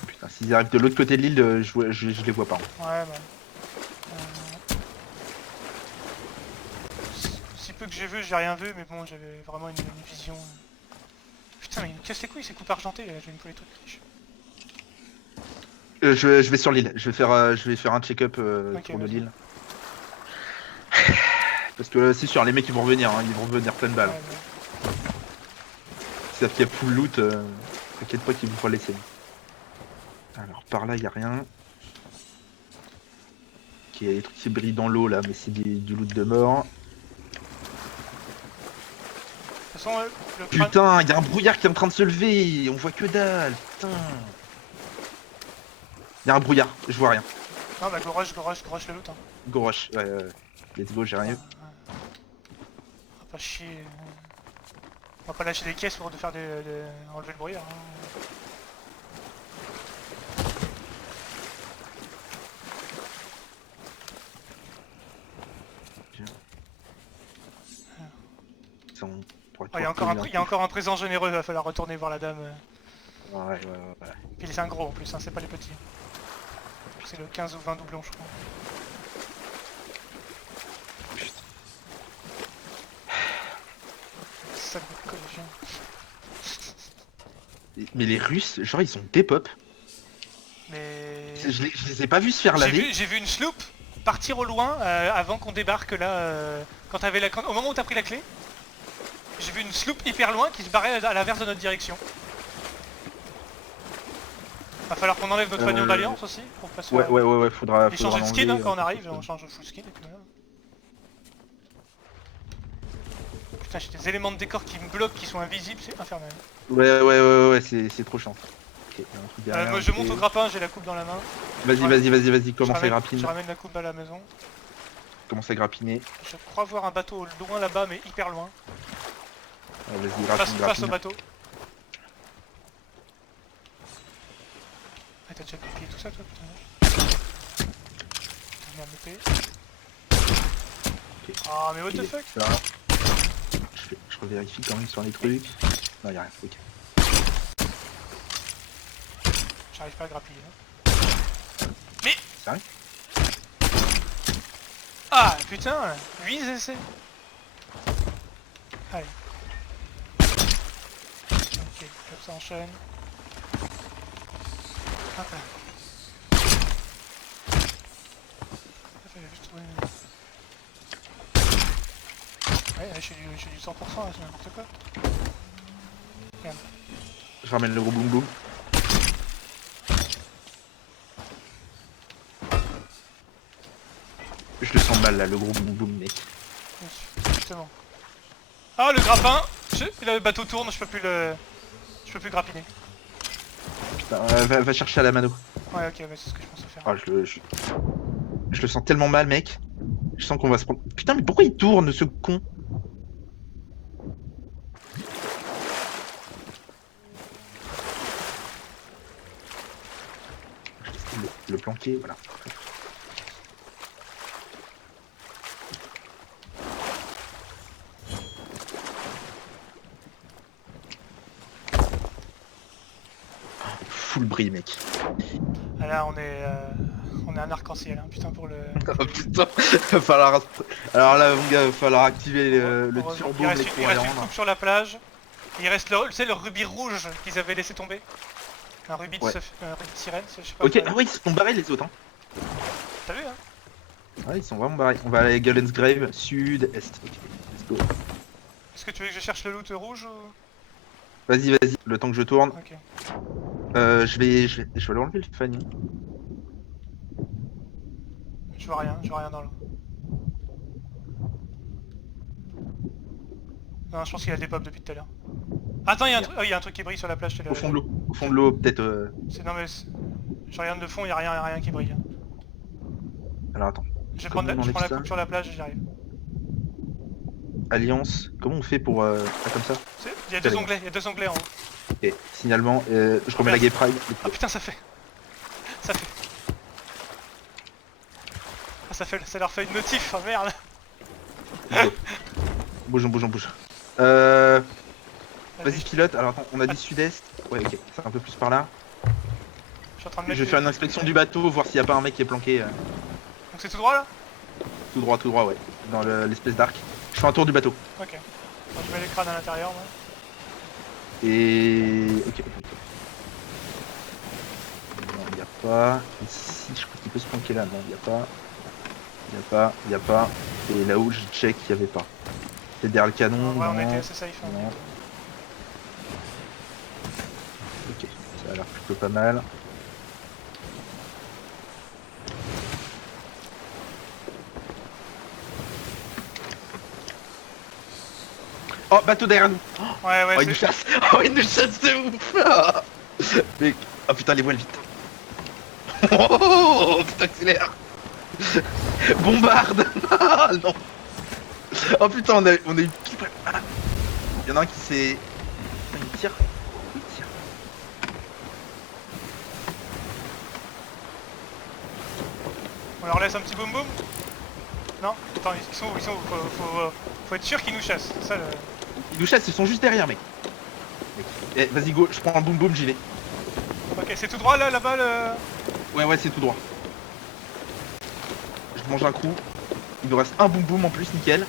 Putain, s'ils arrivent de l'autre côté de l'île, je les vois pas. Hein. Ouais bah. Si peu que j'ai vu, j'ai rien vu, mais bon j'avais vraiment une vision. Putain mais il me casse les couilles ces coupes argentées, là, j'ai une peu les trucs riches. Je vais sur l'île, je vais faire un check-up Ok, autour de vas-y. l'île. Parce que c'est sûr, les mecs ils vont revenir, hein, ils vont revenir plein de balles. Ouais, savent qu'il y a full loot, t'inquiète pas qu'ils vont pas laisser. Alors par là, il y a rien. Ok, il y a des trucs qui brillent dans l'eau là, mais c'est du loot de mort. De toute façon, le crâne... Putain, il y a un brouillard qui est en train de se lever, on voit que dalle, putain. Il y a un brouillard, je vois rien. Non bah go rush le loot hein. Go rush, ouais, let's go, j'ai rien. On va pas chier... On va pas lâcher des caisses pour faire enlever le brouillard hein. Il y a encore un présent généreux, il va falloir retourner voir la dame. Ouais. Puis c'est un gros en plus, hein, c'est pas les petits. C'est le 15 ou 20 doublons je crois. Putain. Sale collégien. Mais les Russes, genre ils sont K-pop. Mais... Je les ai pas vus se faire laver. J'ai vu une sloop partir au loin avant qu'on débarque là, au moment où t'as pris la clé. J'ai vu une sloop hyper loin qui se barrait à l'inverse de notre direction. Va falloir qu'on enlève notre fanion d'alliance aussi pour pas se faire... Ouais, faudra changer de skin hein, quand on arrive, putain. on change de full skin et puis voilà. Putain, j'ai des éléments de décor qui me bloquent, qui sont invisibles, c'est infernal. Ouais, c'est trop chiant. Ok, y a un truc derrière, moi je monte au grappin, j'ai la coupe dans la main. Vas-y, commence à grappiner. Je ramène la coupe à la maison. Commence à grappiner. Je crois voir un bateau loin là-bas, mais hyper loin. Vas-y, grappine. Passe au bateau. Ah, t'as déjà copié tout ça toi, putain. Merde, épée. Ok. Ah, mais what the fuck? Ça. Je revérifie quand même sur les trucs. Non, y'a rien, ok. J'arrive pas à grappiller. Hein. Mais... Sérieux? Ah, putain 8 essais. Allez. Ok, comme ça enchaîne. Ah, j'avais juste trouvé... Ouais, j'ai du 100% là, c'est n'importe quoi. Merde. Je ramène le gros boum boum. Je le sens mal là, le gros boum boum mec. Justement. Ah le grappin! Le bateau tourne, je peux plus grappiner. Putain, va chercher à la mano. Ouais ok, c'est ce que je pensais faire. Ah, je le sens tellement mal mec. Je sens qu'on va se prendre... Putain mais pourquoi il tourne ce con? Le planquer, voilà. Full bris mec. Ah là on est un arc-en-ciel, hein, putain pour le... Oh putain, va falloir... Alors là mon gars, va falloir activer le turbo. Il reste une coupe sur la plage. Il reste le rubis rouge qu'ils avaient laissé tomber. Un rubis de sirène, je sais pas. Ok, ah ouais ils se sont barrés les autres hein. T'as vu hein? Ouais ils sont vraiment barrés. On va aller à Gullens Grave, sud, est. Ok, let's go. Est-ce que tu veux que je cherche le loot rouge ou... Vas-y, le temps que je tourne. Ok. Je vais l'enlever le fanion. Je vois rien dans l'eau. Non, je pense qu'il a des pop depuis tout à l'heure. Attends, il y a un truc qui brille sur la plage. Au fond de l'eau, peut-être. Non mais... Je regarde de fond, il y a rien qui brille. Alors attends. Je prends la coupe sur la plage et j'y arrive. Alliance, comment on fait pour... comme ça? Il y a deux onglets en haut. Ok, signalement, je remets la Gay Pride. Ah putain ça fait. Ah ça leur fait une notif, oh merde. Bouge. Vas-y pilote, alors attends, on a dit sud-est. Ouais ok, c'est un peu plus par là. Je suis en train de mettre... Je vais faire une inspection du bateau, voir s'il n'y a pas un mec qui est planqué. Donc c'est tout droit là? Tout droit ouais, dans l'espèce d'arc. Je fais un tour du bateau. Ok. Bon, je mets les crânes à l'intérieur moi. Et... Ok. Non, il n'y a pas. Ici, je crois qu'il peut se planquer là. Non, il n'y a pas. Et là où je check, il n'y avait pas. C'est derrière le canon. Ouais, on non. était assez safe. Non. l'air plutôt pas mal. Oh, bateau derrière nous. Ouais, Oh, ouais, il nous c'est... chasse. Oh, il nous chasse de ouf. Ah. Mec. Oh putain, les voiles vite. Oh putain, accélère. Bombarde. Ah non. Oh putain, on a eu... Ah. Il y en a un qui s'est... Putain, il tire. Il tire. On leur laisse un petit boum boum? Non? Attends, ils sont où? Ils sont où? Faut être sûr qu'ils nous chassent. C'est ça le... Ils nous chassent, ils sont juste derrière, mec. Eh, vas-y, go, je prends un boum boum, j'y vais. Ok, c'est tout droit là, là-bas le... Ouais, c'est tout droit. Je mange un coup. Il nous reste un boum boum en plus, nickel.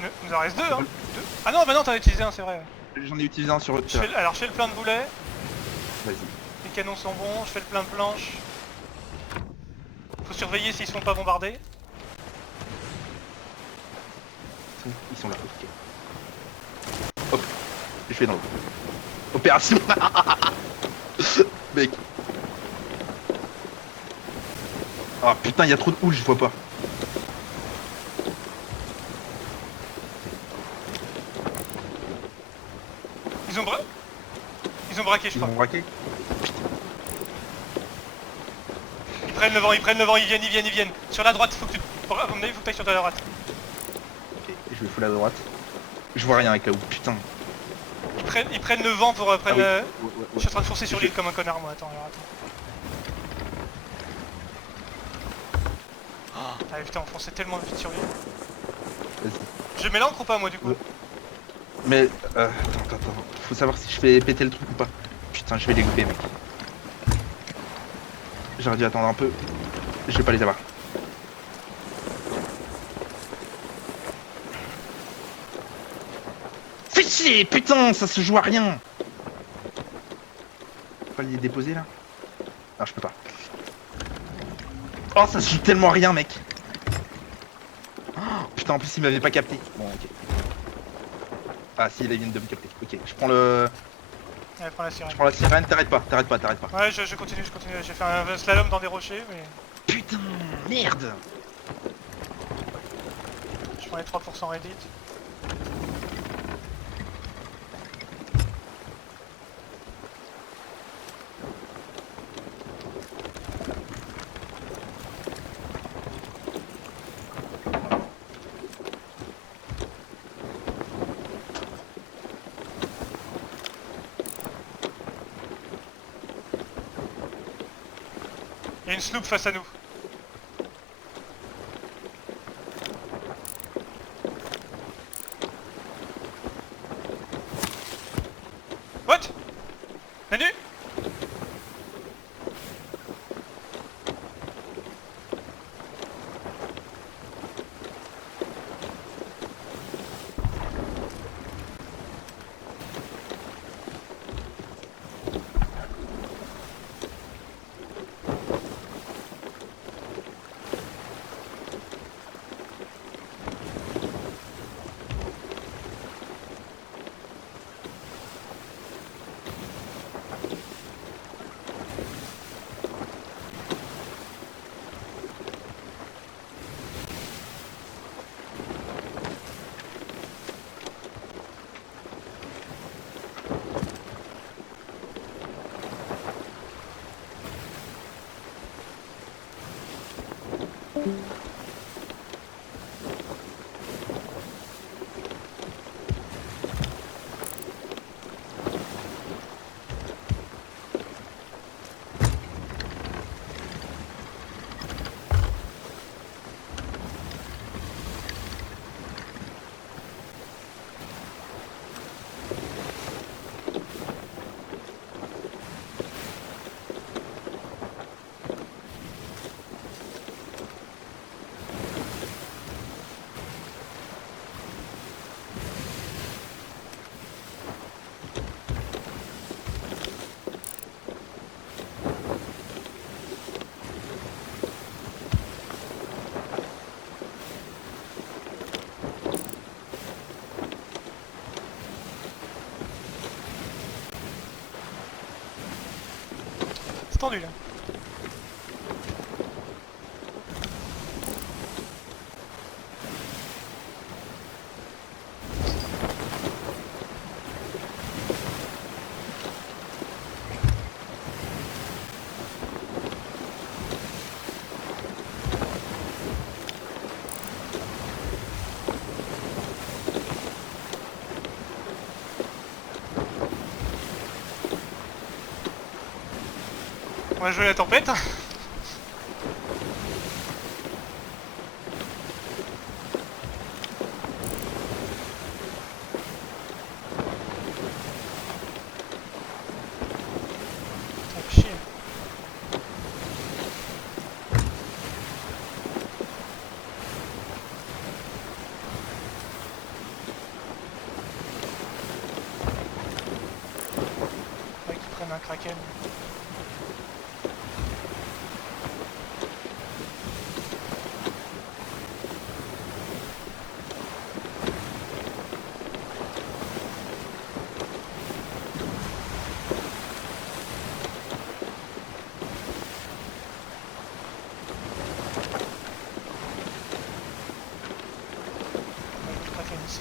Il nous en reste deux, hein? Deux. Ah non, bah non, t'en as utilisé un, c'est vrai. J'en ai utilisé un sur le Alors je fais le plein de boulets, Vas-y. les canons sont bons, je fais le plein de planches. Faut surveiller s'ils sont pas bombardés. Ils sont là, ok. Hop, je fais dans l'eau. Opération. Mec. Ah putain, il y a trop de houle, je vois pas. Ils ont braqué, je Ils crois. ont braqué. Ils prennent le vent, ils viennent. Sur la droite, faut que tu... À mon avis, faut que t'ailles sur ta droite. Ok, je vais fouler à droite. Je vois rien avec la houle, putain. Ils prennent le vent pour prendre... Ah oui. Ouais. Je suis en train de foncer sur l'île comme un connard, moi. Attends. Ah putain, on fonçait tellement vite sur l'île. Vas-y. Je mets l'encre ou pas, moi, du coup? Mais attends, faut savoir si je fais péter le truc ou pas. Putain, je vais les louper, mec. J'aurais dû attendre un peu. Je vais pas les avoir. Fais chier, putain, ça se joue à rien. Faut pas les déposer là? Non, je peux pas. Oh, ça se joue tellement à rien, mec. Oh, putain, en plus, il m'avait pas capté. Bon, ok. Ah, si, il vient de me capter. Ok, je prends le... Ouais, prends la sirène. Je prends la sirène, t'arrêtes pas. Ouais, je continue. J'ai fait un slalom dans des rochers, mais... Putain, merde. Je prends les 3% Reddit. Il y a une sloop face à nous. What? Nanu? tendu là. On va jouer la tempête. Putain, chier. Faudrait qu'ils prennent un kraken. Ici.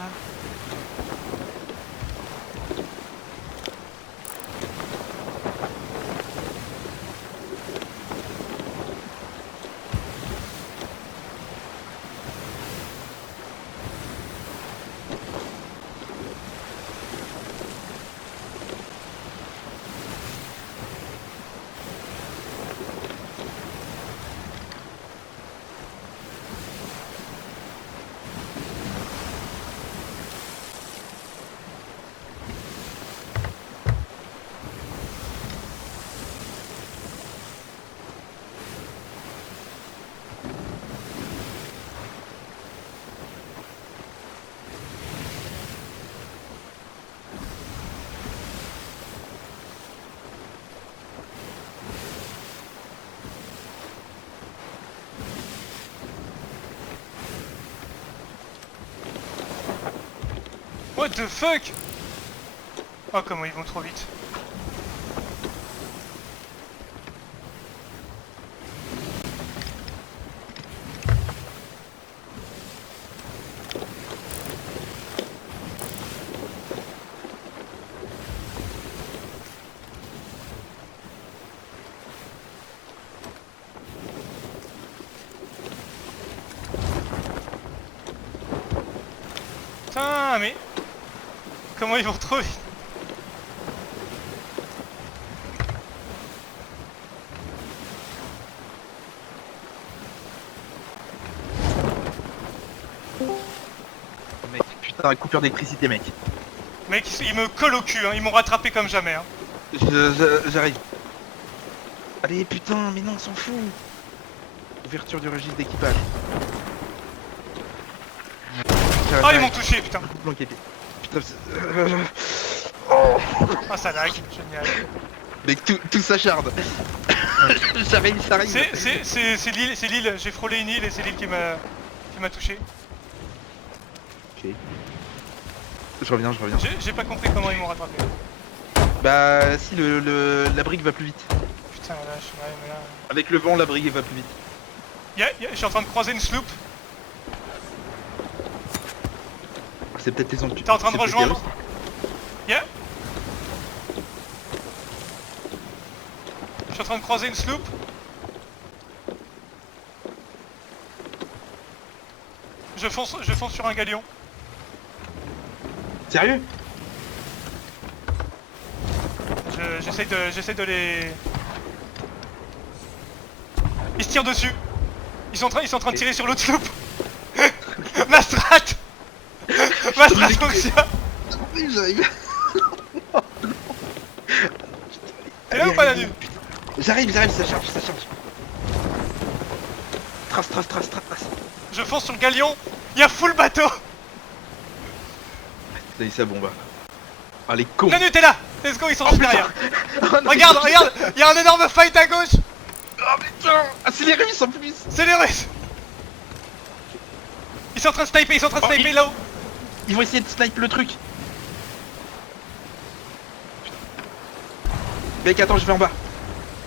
Ah. What the fuck? Oh comment ils vont trop vite. Putain mais... Comment ils vont trop vite? Mec, putain, coupure d'électricité, mec. Mec, ils me collent au cul, hein. Ils m'ont rattrapé comme jamais. Hein. J'arrive. Allez, putain, mais non, on s'en fout. Ouverture du registre d'équipage. Oh, ils m'ont touché, putain. Putain, Ah, ça lag, génial. mec, tout s'acharne. J'arrive, ça arrive. C'est l'île, j'ai frôlé une île et c'est l'île qui m'a touché. Ok. Je reviens. J'ai pas compris comment ils m'ont rattrapé. Bah, si, la brigue va plus vite. Putain, là, ouais, mais là... Avec le vent, la brigue va plus vite. Je suis en train de croiser une sloop. C'est peut-être les ondes. T'es en train de rejoindre? Yeah. Je suis en train de croiser une sloop. Je fonce sur un galion. Sérieux? J'essaie de les... Ils se tirent dessus. Ils sont en train de tirer sur l'autre sloop. Ma strat. Ma strat fonctionne. Oui, j'arrive. T'es là ou pas la nuit? J'arrive, ça charge. Trace. Je fonce sur le galion. Il y a full bateau. Ça y est, ça bombe. Ah, les cons. Nanu, t'es là. Let's go, ils sont juste derrière. Oh, non, Regarde, il y a un énorme fight à gauche. Oh putain. Ah, c'est les Russes en plus. C'est les Russes. Ils sont en train de sniper, là-haut. Ils vont essayer de sniper le truc. Mec, attends, je vais en bas.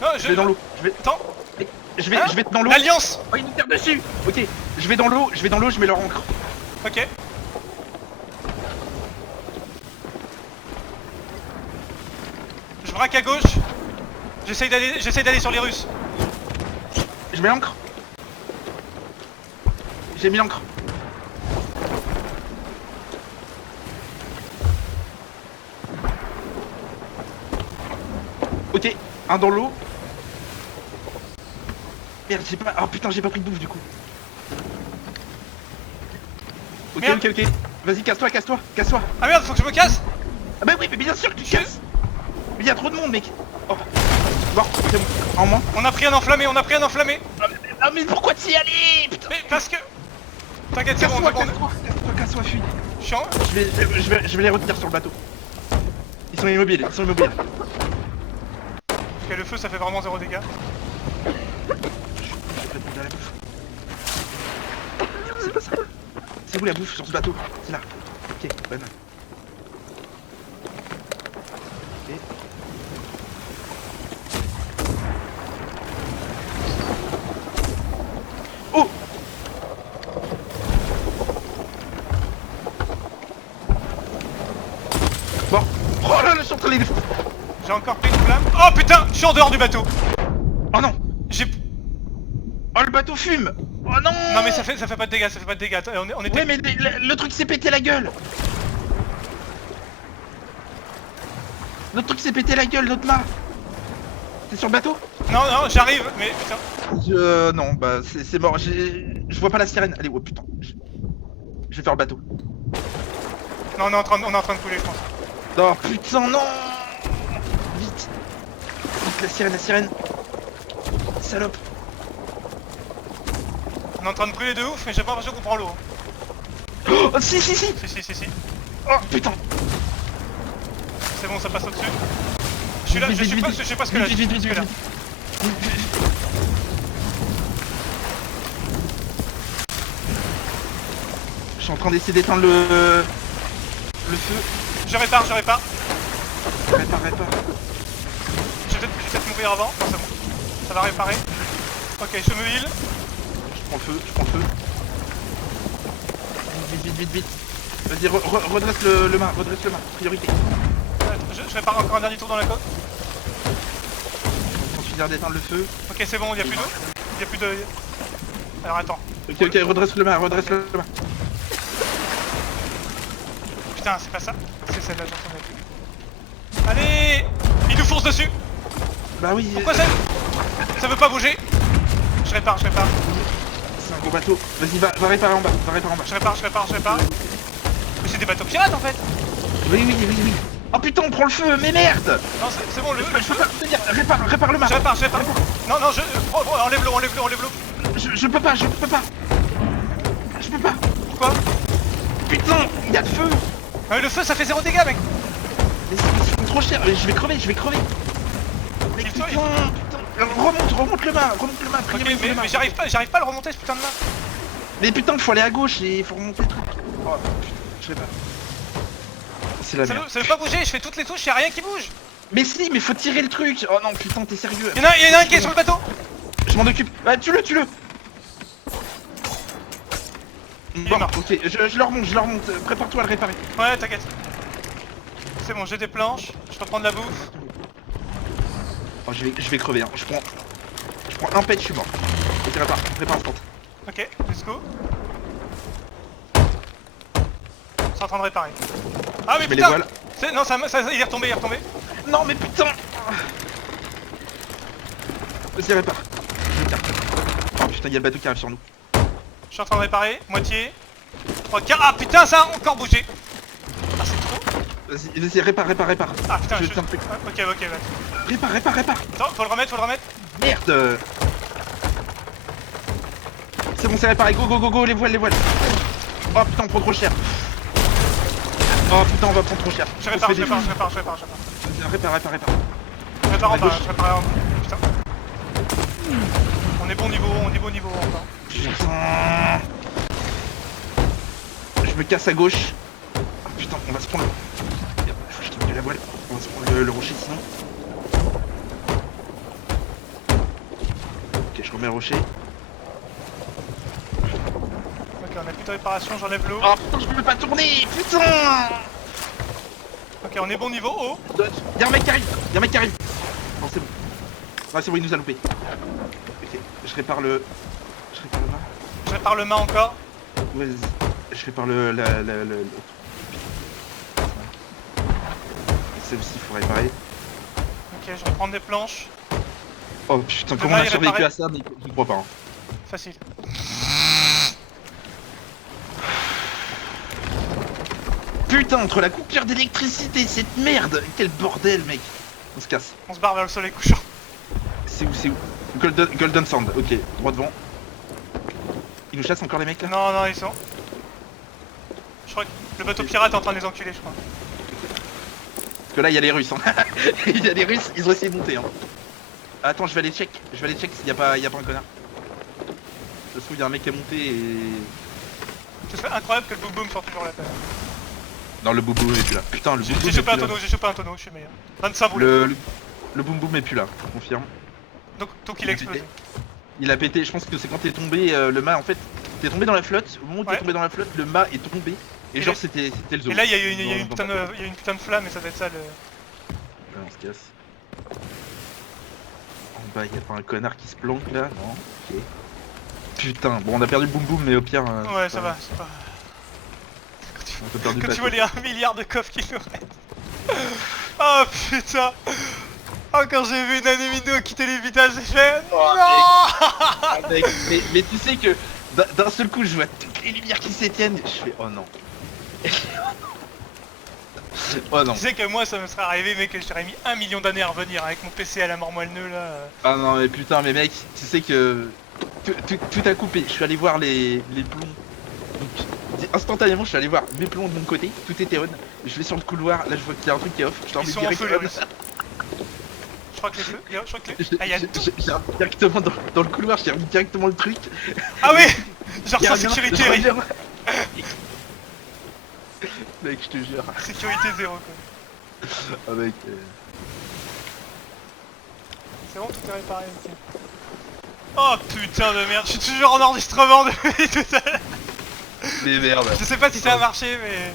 Non, Je vais dans l'eau. Attends. Je vais dans l'eau. L'Alliance. Oh, ils nous tirent dessus. Ok, je vais dans l'eau, je mets leur encre. Ok. Je braque à gauche. J'essaye d'aller sur les Russes. Je mets l'encre. J'ai mis l'encre. Ok, un dans l'eau. Merde, j'ai pas... Oh putain, j'ai pas pris de bouffe du coup. Ok, Merde. ok. Vas-y, casse-toi. Ah merde, faut que je me casse. Ah bah oui, mais bien sûr que tu casses. Mais y a trop de monde, mec. Oh. Bon, c'est bon. En moins. On a pris un enflammé. Ah mais pourquoi t'y allais, putain. Mais parce que... T'inquiète, c'est bon, Casse-toi, c'est bon. casse-toi, fuis. Je suis en... Je vais les retenir sur le bateau. Ils sont immobiles. Ok, le feu ça fait vraiment 0 dégâts. Je vais répondre à la bouffe. Merde, c'est pas ça. C'est où la bouffe sur ce bateau? C'est là. Ok, bonne. Ok. Oh! Bon. Oh là là, je suis en train de les... J'ai encore pris une flamme. Oh putain, je suis en dehors du bateau. Oh non! J'ai... Oh, le bateau fume! Oh non! Non mais ça fait pas de dégâts, Attends, on était... Ouais, mais le truc s'est pété la gueule! Notre truc s'est pété la gueule, notre mât! T'es sur le bateau? Non, j'arrive, mais putain. Non, bah c'est mort. Je vois pas la sirène. Allez, oh putain. Je vais faire le bateau. Non, on est en train de couler, je pense. Oh putain, non! Vite! Vite, la sirène! Salope! On est en train de brûler de ouf, mais j'ai pas l'impression qu'on prend l'eau. Oh, si! Si. Oh putain! C'est bon, ça passe au-dessus. Je suis là, je suis pas ce que là. Vite. Je suis en train d'essayer d'éteindre le feu. Je répare. Répare. Je vais peut-être mourir avant. Non, c'est bon. Ça va réparer. Ok, je me heal. Je prends le feu. Vite. Vas-y, redresse le mât, priorité. Je répare encore un dernier tour dans la côte. On finir d'éteindre le feu. Ok, c'est bon, y'a plus d'eau. Y'a plus de... Alors attends. Ok, redresse le mât. Putain, c'est pas ça. C'est celle-là, j'en souviens plus. Allez! Il nous fonce dessus! Bah oui. Pourquoi ça? Ça veut pas bouger? Je répare. C'est un gros bateau. Vas-y, va réparer en bas. Je répare. Mais c'est des bateaux pirates en fait! Oui. Oh putain, on prend le feu, mais merde! Non, c'est bon, le Je peux pas tenir. Répare le mât. Je répare. Non, enlève l'eau. Je peux pas. Pourquoi? Putain, il y a de feu. Le feu ça fait 0 dégâts, mec! Mais c'est trop cher. Mais je vais crever. Mais putain. Remonte le mât. Ok, mais j'arrive pas à le remonter ce putain de mât! Mais putain, faut aller à gauche et il faut remonter le truc. Oh putain, je sais pas. C'est la merde. Ça veut pas bouger, je fais toutes les touches, y'a rien qui bouge! Mais si, mais faut tirer le truc. Oh non, putain, t'es sérieux? Y'en a un qui est sur le bateau! Je m'en occupe. Ah, tue-le. Bon, mort. ok, je le remonte. Prépare-toi à le réparer. Ouais, t'inquiète. C'est bon, j'ai des planches, je peux prendre la bouffe. Oh, je vais crever, hein. Je prends un pet, je suis mort. Ok, prépare instant. Ok, let's go. C'est en train de réparer. Ah mais Je mets les putain! voiles. Non, il est retombé. Non, mais putain! Vas-y, répare. Je carte. Oh putain, il y a le bateau qui arrive sur nous. Je suis en train de réparer, moitié. 3/4. Ah putain, ça a encore bougé! Ah, c'est trop! Vas-y, répare. Ah putain, Je tiens le truc. Ok, ouais. Répare. Attends, faut le remettre. Merde! C'est bon, c'est réparé. Go, les voiles. Oh putain, on prend trop cher. Oh putain, on va prendre trop cher. Je On répare. se fait des- Répare Répare. en bas, je répare en bas. Putain. On est bon niveau encore. Putain. Je me casse à gauche. putain, on va se prendre... Merde, faut que je quitte la voile. On va se prendre le rocher sinon. Ok, je remets le rocher. Ok, on a plus de réparation, j'enlève l'eau. Oh putain, je peux pas tourner, putain. Ok, on est bon niveau haut. Y'a un mec qui arrive, y'a un mec qui arrive. Non, c'est bon. Ah, c'est bon, il nous a loupé. Ok, je répare le... Je répare le mât. Je répare le mât encore. Ouais, je répare le... C'est aussi, il faut réparer. Ok, je vais prendre des planches. Oh putain, Le comment on mât a est survécu réparé. à ça, mais je ne crois pas. Hein. Facile. Putain, entre la coupure d'électricité, cette merde. Quel bordel, mec. On se casse. On se barre vers le soleil couchant. C'est où? Golden Sand, ok, droit devant. Ils nous chassent encore les mecs là? Non, non, ils sont. Je crois que le bateau pirate est en train de les enculer, je crois. Parce que là, il y a les Russes. Hein. Il y a les Russes, ils ont essayé de monter. Hein. Attends, je vais aller check. Je vais aller check s'il y a pas un connard. Ça se trouve, il y a un mec qui est monté et. Ce serait incroyable que le boom boom sorte toujours la peine. Non, le boubou est plus là. Putain, le boubou. J'ai chopé un tonneau, je suis meilleur. 25 boules. Le boum boum est plus là, je confirme. Donc il a explosé. Il a pété, je pense que c'est quand t'es tombé, le mât en fait. T'es tombé dans la flotte, au moment où t'es Ouais. tombé dans la flotte, le mât est tombé. Et Et genre là- c'était le zoo. Et là, il y a eu Dans- une dans- putain de flamme et ça doit être ça le. Ouais, on se casse. En bas, y'a pas un connard qui se planque là? Non, ok. Putain, bon, on a perdu le boum boum, mais au pire. Ouais, ça va, c'est pas. On a perdu le Quand tu bateau. vois les 1 milliard de coffres qui nous restent. Oh putain. Oh, quand j'ai vu une Anemido quitter les villages, j'ai fait. Oh, Non. Ah, mec, mais tu sais que d'un seul coup, je vois toutes les lumières qui s'éteignent. Je fais oh non. Oh non. Tu sais que moi, ça me serait arrivé, mec, que j'aurais mis 1 million d'années à revenir avec mon PC à la mort moelleux là. Ah non, mais putain, mais mec, tu sais que tout a coupé. Je suis allé voir les plombs. Donc, instantanément, je suis allé voir mes plombs de mon côté. Tout était on. Je vais sur le couloir. Là, je vois qu'il y a un truc qui est off. Je t'en Ils mets sont en direct feu là on. aussi. Je crois que les feux. Je crois que les. J'ai Ah, il y a tout. remis directement dans le couloir. J'ai remis directement le truc. Ah oui. Genre Il sans revient, sécurité, je oui. reviens. Mec, je te jure. Sécurité 0 quoi. Ah mec. C'est bon, tout est réparé, ok. Oh putain de merde, je suis toujours en enregistrement depuis tout à l'heure. Mais merde. Je sais pas si ça a marché, mais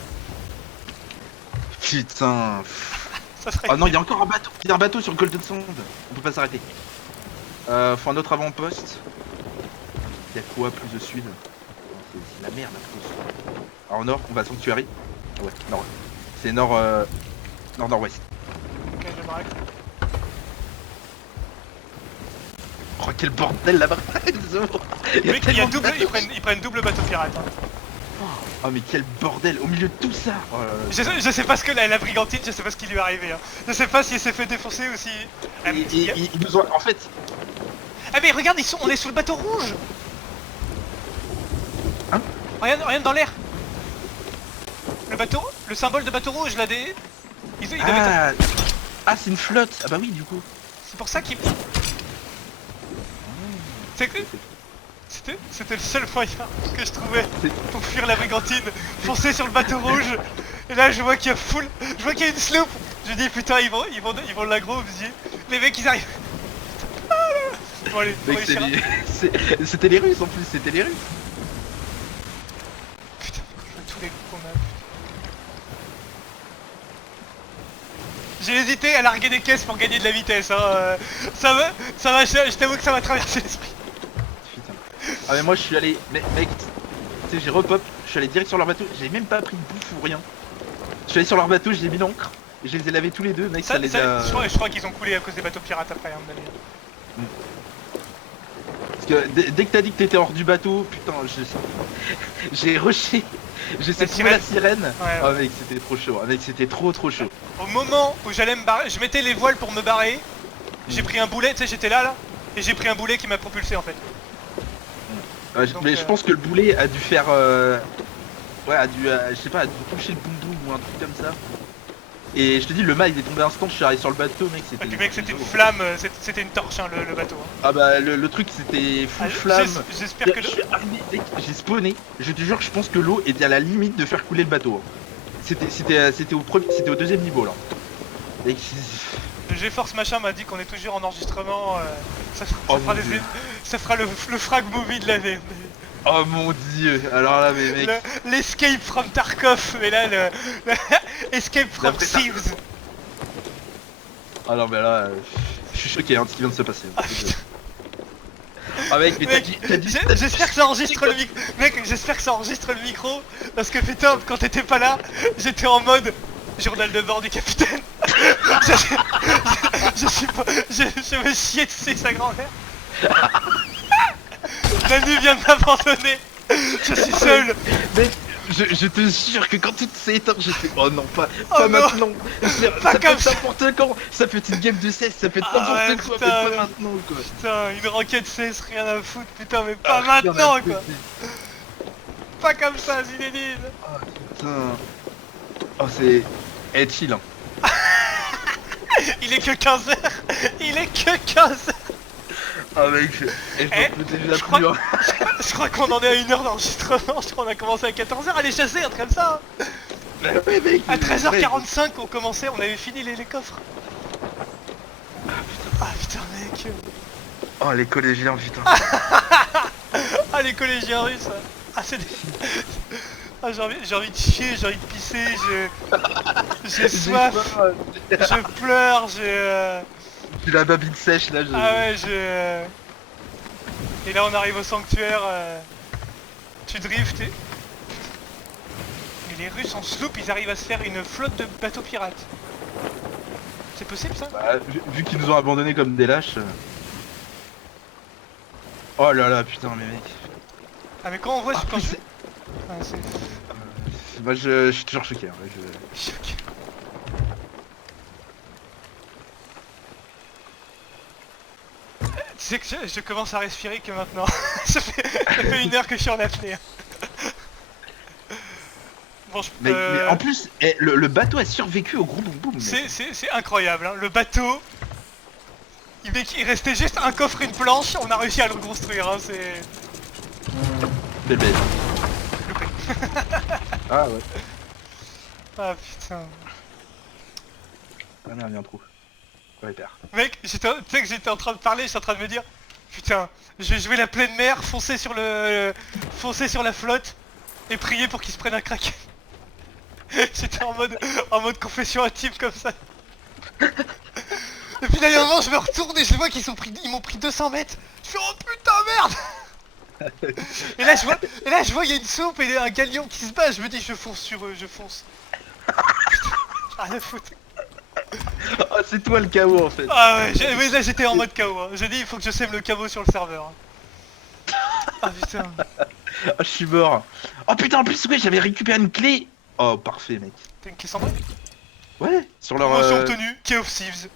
Putain. ça serait. Oh non, il y a encore un bateau. Il y a un bateau sur Golden Sand. On peut pas s'arrêter. Faut un autre avant-poste. Il y a quoi plus au sud? C'est la merde là, plus au sud. Alors au nord, on va à Sanctuary. Ouais, nord. C'est nord. Nord-nord-ouest. Ok, je braque. Oh quel bordel là-bas. Il y a Mec, tellement de double, bateaux. ils prennent double bateau pirate. Hein. Oh mais quel bordel au milieu de tout ça. Oh là là. Je sais pas ce que la brigantine, je sais pas ce qui lui est arrivé. Hein. Je sais pas s'il s'est fait défoncer ou si. Ah, mais Ils nous ont. En fait. ah, mais regarde, on est sous le bateau rouge. Hein? Regarde dans l'air. Le bateau, le symbole de bateau rouge, là des. Ils devaient être- Ah c'est une flotte. Ah bah oui du coup. C'est pour ça qu'ils. C'est que. C'était le seul moyen que je trouvais pour fuir la brigantine, foncer sur le bateau rouge. Et là je vois qu'il y a full, je vois qu'il y a une sloop. Je dis putain ils vont l'aggro, les mecs ils arrivent. Bon allez, on Mec, réussira. c'était les Russes en plus, c'était les Russes. Putain, quand je vois tous les groupes qu'on a. J'ai hésité à larguer des caisses pour gagner de la vitesse. Hein. Ça va, je t'avoue que ça m'a traversé l'esprit. Putain. Ah mais moi je suis allé, mec, tu sais j'ai repop, je suis allé direct sur leur bateau, j'ai même pas pris de bouffe ou rien. Je suis allé sur leur bateau, j'ai mis l'encre, et je les ai lavés tous les deux, mec, ça les a... Je crois qu'ils ont coulé à cause des bateaux pirates après, hein, mon ami. Parce que dès que t'as dit que t'étais hors du bateau, putain, j'ai rushé, j'ai essayé de trouver la sirène. Ouais, Oh mec, c'était trop chaud, mec, c'était trop chaud. Au moment où j'allais me barrer, je mettais les voiles pour me barrer, j'ai pris un boulet, tu sais, j'étais là, et j'ai pris un boulet qui m'a propulsé en fait. Donc, mais je pense que le boulet a dû faire... Ouais, je sais pas, a dû toucher le boum boum ou un truc comme ça. Et je te dis, le mât il est tombé instant, je suis arrivé sur le bateau, mec, Et c'était... puis mec, c'était une flamme, c'était une torche hein, le bateau. Hein. Ah bah le truc c'était full Ah, flamme. J'espère que Je suis arrivé, mec, j'ai spawné, je te jure, je pense que l'eau était à la limite de faire couler le bateau. Hein. c'était au deuxième niveau là. Et Le GeForce machin m'a dit qu'on est toujours en enregistrement. Oh mon Dieu. Ça fera le frag movie de l'année. Oh mon dieu, alors là mais mec, L'escape from Tarkov, mais là le escape from D'après Thieves. ah non mais là, je suis choqué hein, de ce qui vient de se passer. Ah mec, mais t'as dit... J'espère que ça enregistre le micro. Mec, j'espère que ça enregistre le micro. Parce que putain, quand t'étais pas là, j'étais en mode journal de bord du capitaine. Je me chiais dessus sa grand-mère. Manu vient de m'abandonner. Je suis seul. Mec, je te jure que quand tout s'est éteint, j'étais... Oh non, pas non. maintenant. Pas Ça peut comme être n'importe quand. Ça peut être une game de 16, ça peut être Ah ouais, n'importe quoi, mais putain. pas maintenant quoi. Putain, une roquette CS, rien à foutre, putain, mais Ah, pas rien à maintenant foutre. quoi. Pas comme ça, Zinedine. Oh putain. Oh c'est... Eh chill hein. Il est que 15h. Il est que 15h. Ah mec, je Eh, peux déjà je crois- plus hein. Je crois qu'on en est à 1 heure d'enregistrement. Je crois qu'on a commencé à 14h. Allez chasser, un truc comme ça. Bah ouais mec. À ouais. 13h45, on commençait, on avait fini les coffres. Ah putain, mec. Oh les collégiens putain. Ah, les collégiens russes. Ah, c'est des... Ah, j'ai envie de chier, j'ai envie de pisser, j'ai soif, je pleure, J'ai la babine sèche là. Ah ouais, Et là, on arrive au sanctuaire, tu drifts et... Mais les Russes en sloop, ils arrivent à se faire une flotte de bateaux pirates. C'est possible, ça? Bah, vu qu'ils nous ont abandonnés comme des lâches. Oh là là putain mais mec. Ah, mais quand on voit... Ah, quand je... c'est- Ah, c'est... Moi je suis toujours choqué. Hein, Choc. Tu sais que je commence à respirer que maintenant. ça fait 1 heure que je suis en apnée. Bon, Mais en plus, le bateau a survécu au gros boum boum. mec. c'est incroyable, hein. Le bateau... Il restait juste un coffre, une planche, on a réussi à le reconstruire, hein. C'est... Belle belle. Loupé. Ah ouais. Ah putain. Ah merde, il y a un trou. Ouais, père. Mec, tu sais que j'étais en train de parler, j'étais en train de me dire... Putain, je vais jouer la pleine mer, foncer sur la flotte, et prier pour qu'ils se prennent un crack. J'étais en mode confession intime comme ça. Et puis là, il y a un moment, je me retourne et je vois qu'ils m'ont pris 200 mètres. Je fais oh putain merde. Et là, je vois, il y a une soupe et un galion qui se bat. Je me dis, je fonce sur eux, je fonce. Rien à foutre. Oh, c'est toi le chaos en fait. Ah ouais, mais là j'étais en mode KO. Hein. J'ai dit, il faut que je sème le chaos sur le serveur. Hein. Ah putain. Oh, je suis mort. Oh putain, en plus, ouais, j'avais récupéré une clé. Oh, parfait, mec. T'as une clé cendrée? Ouais, sur leur. Promotion obtenue, Key of Thieves.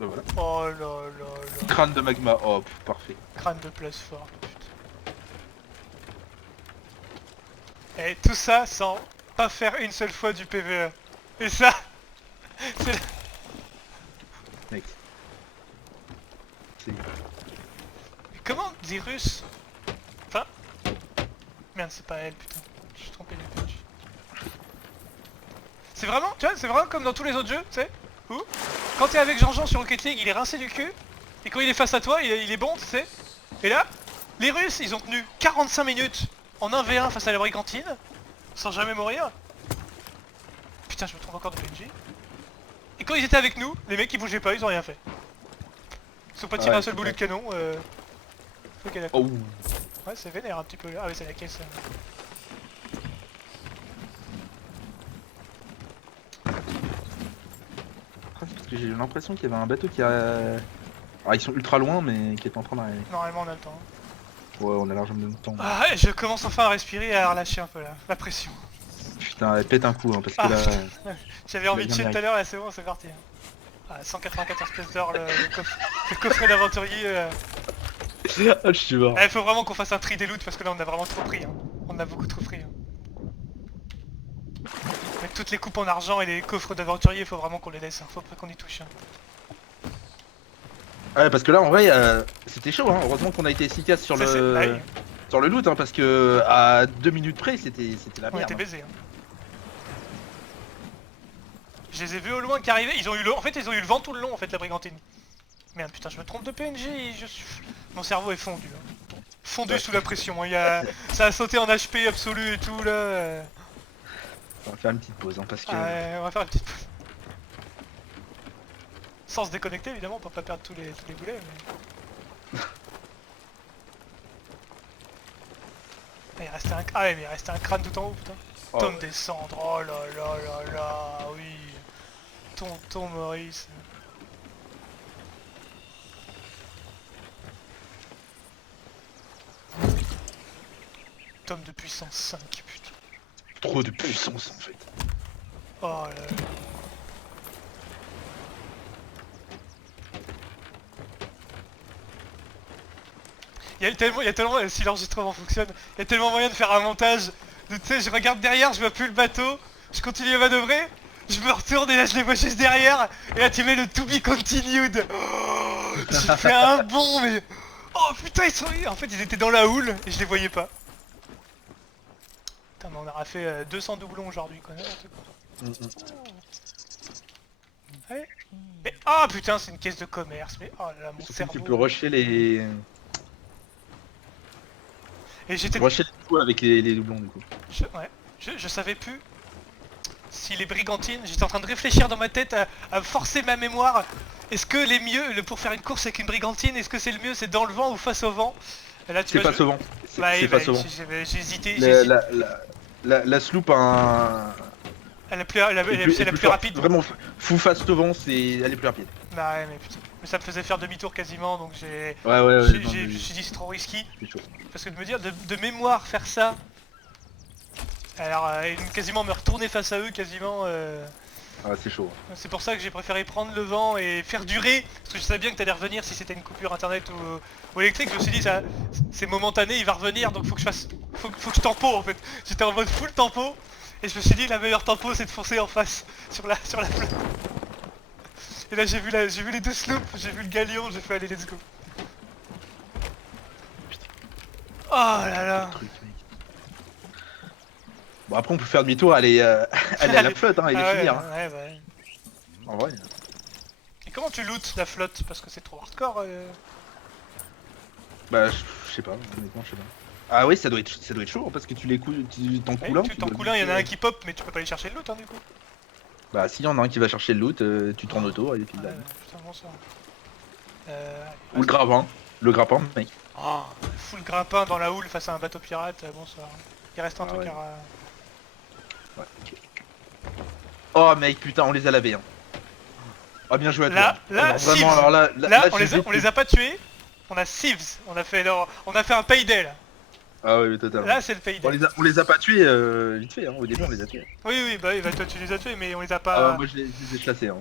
Bah, voilà. Oh là là là. Crâne de magma. Oh, parfait. Crâne de place fort, putain. Et tout ça sans pas faire une seule fois du PVE. Et ça, c'est... Mec. C'est... Mais comment des Russes... Enfin... Merde, c'est pas elle, putain. Je suis trompé les pages. C'est vraiment, tu vois, c'est vraiment comme dans tous les autres jeux, tu sais. Où quand t'es avec Jean-Jean sur Rocket League, il est rincé du cul. Et quand il est face à toi, il est bon, tu sais. Et là, les Russes, ils ont tenu 45 minutes en 1v1 face à la brigantine, sans jamais mourir. Putain, je me trompe encore de PNJ. Et quand ils étaient avec nous, les mecs ils bougeaient pas, ils ont rien fait. Ils ont pas tiré Ouais, un seul c'est boulet de vrai. canon. Ok, d'accord. Oh. Ouais, c'est vénère un petit peu. Ah ouais, c'est la caisse. Parce que j'ai l'impression qu'il y avait un bateau qui a... Alors ils sont ultra loin mais qui est en train d'arriver. Normalement on a le temps. Ouais on a largement le temps. Ah ouais, je commence enfin à respirer et à relâcher un peu la pression. Putain elle pète un coup hein, parce que Ah, là... putain. J'avais envie de bien chier tout à mérité. l'heure et c'est bon, c'est parti. Ah, 194 pièces d'or le coffret d'aventurier. Ah je suis mort. Il faut vraiment qu'on fasse un tri des loots parce que là on a vraiment trop pris. Hein. On a beaucoup trop pris. Hein. Avec toutes les coupes en argent et les coffres d'aventurier, il faut vraiment qu'on les laisse. Hein. Faut pas qu'on y touche. Hein. Ouais parce que là en vrai c'était chaud hein, heureusement qu'on a été efficace sur Ça, c'est- bah oui, sur le loot hein, parce que à 2 minutes près c'était la on merde. était baisés. Hein. Je les ai vus au loin qui arrivaient, ils ont eu le... En fait ils ont eu le vent tout le long en fait la brigantine. Merde putain je me trompe de PNJ et je suis... Mon cerveau est fondu. Hein. Fondu sous la pression, hein. Ça a sauté en HP absolu et tout là. On va faire une petite pause hein, parce que. Ah, ouais, on va faire une petite pause. Sans se déconnecter évidemment pour pas perdre tous les boulets mais... Ah, il restait un... Ah ouais mais il restait un crâne tout en haut putain. Oh, Tom ouais. descendre, oh là là là là, oui. Tonton Maurice. Tom de puissance 5 putain. Trop de puissance en fait. Oh là là. Il y a tellement, si l'enregistrement fonctionne, il y a tellement moyen de faire un montage. Tu sais, je regarde derrière, je vois plus le bateau, je continue à manœuvrer, je me retourne et là je les vois juste derrière, et là tu mets le to be continued. Oh, j'ai fait un bond, mais... Oh putain, ils sont... En fait, ils étaient dans la houle et je les voyais pas. Putain, mais on aura fait 200 doublons aujourd'hui, quoi. Ouais. Mais oh putain, c'est une caisse de commerce, mais oh là là, mon Surtout que cerveau. tu peux rusher les. Et j'étais... Rusher les coups avec les doublons du coup. Ouais, je savais plus si les brigantines, j'étais en train de réfléchir dans ma tête à forcer ma mémoire. Est-ce que les mieux, pour faire une course avec une brigantine, est-ce que c'est le mieux, c'est dans le vent ou face au vent? Et là, tu C'est vois, pas souvent. C'est Bah, pas souvent. j'ai hésité, La sloop a un. Elle est la plus rapide. Vraiment, fou fast au vent, elle est plus rapide. Bah ouais, mais putain. Mais ça me faisait faire demi-tour quasiment, donc j'ai... Ouais, ouais, ouais. Je me suis dit c'est trop risqué. C'est chaud. Parce que de me dire, de mémoire, faire ça... Alors, quasiment me retourner face à eux, quasiment... Ah, c'est chaud. C'est pour ça que j'ai préféré prendre le vent et faire durer, parce que je savais bien que t'allais revenir si c'était une coupure internet ou électrique. Je me suis dit, ça, c'est momentané, il va revenir, donc faut que je fasse... Faut que je tempo en fait. J'étais en mode full tempo, et je me suis dit, la meilleure tempo c'est de foncer en face, sur la flotte. Et là j'ai vu les deux sloops, j'ai vu le galion, j'ai fait allez let's go. Oh là là. Bon, après, on peut faire demi-tour, aller à la flotte, hein, et les Ah ouais, finir. Hein. ouais, ouais. En vrai. Et comment tu lootes la flotte? Parce que c'est trop hardcore. Bah, je sais pas, honnêtement, je sais pas. Ah oui, ça doit être chaud, hein, parce que tu les coules, t'en coules un. Tu t'en coules un, il y en a un qui pop, mais tu peux pas aller chercher le loot hein du coup. Bah, s'il y en a un qui va chercher le loot, tu tournes autour et puis là. Putain, bon ça. Ou le grappin. Le grappin, mec. Oh, full grappin dans la houle face à un bateau pirate, bonsoir. Il reste un truc ouais. à... Ouais, ok. Oh mec, putain, on les a lavés. Hein. Oh, bien joué à toi. Là, vraiment, Sieves. alors là, on les a pas tués. On a Sieves. On a fait un payday là. Ah oui, totalement. Là, c'est le payday. On les a pas tués vite fait, hein. Au début, on les a tués. Oui, bah toi tu les as tués, mais on les a Ah, pas... moi, je les ai chassés. Hein.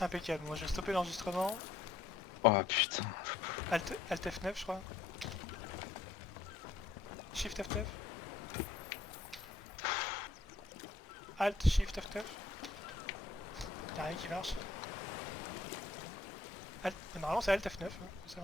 Impeccable. Moi, je vais stopper l'enregistrement. Oh putain. Alt F9, je crois. Shift F9. Alt, Shift F9. Y'a rien qui marche. Alt, normalement c'est Alt F9, hein, c'est ça.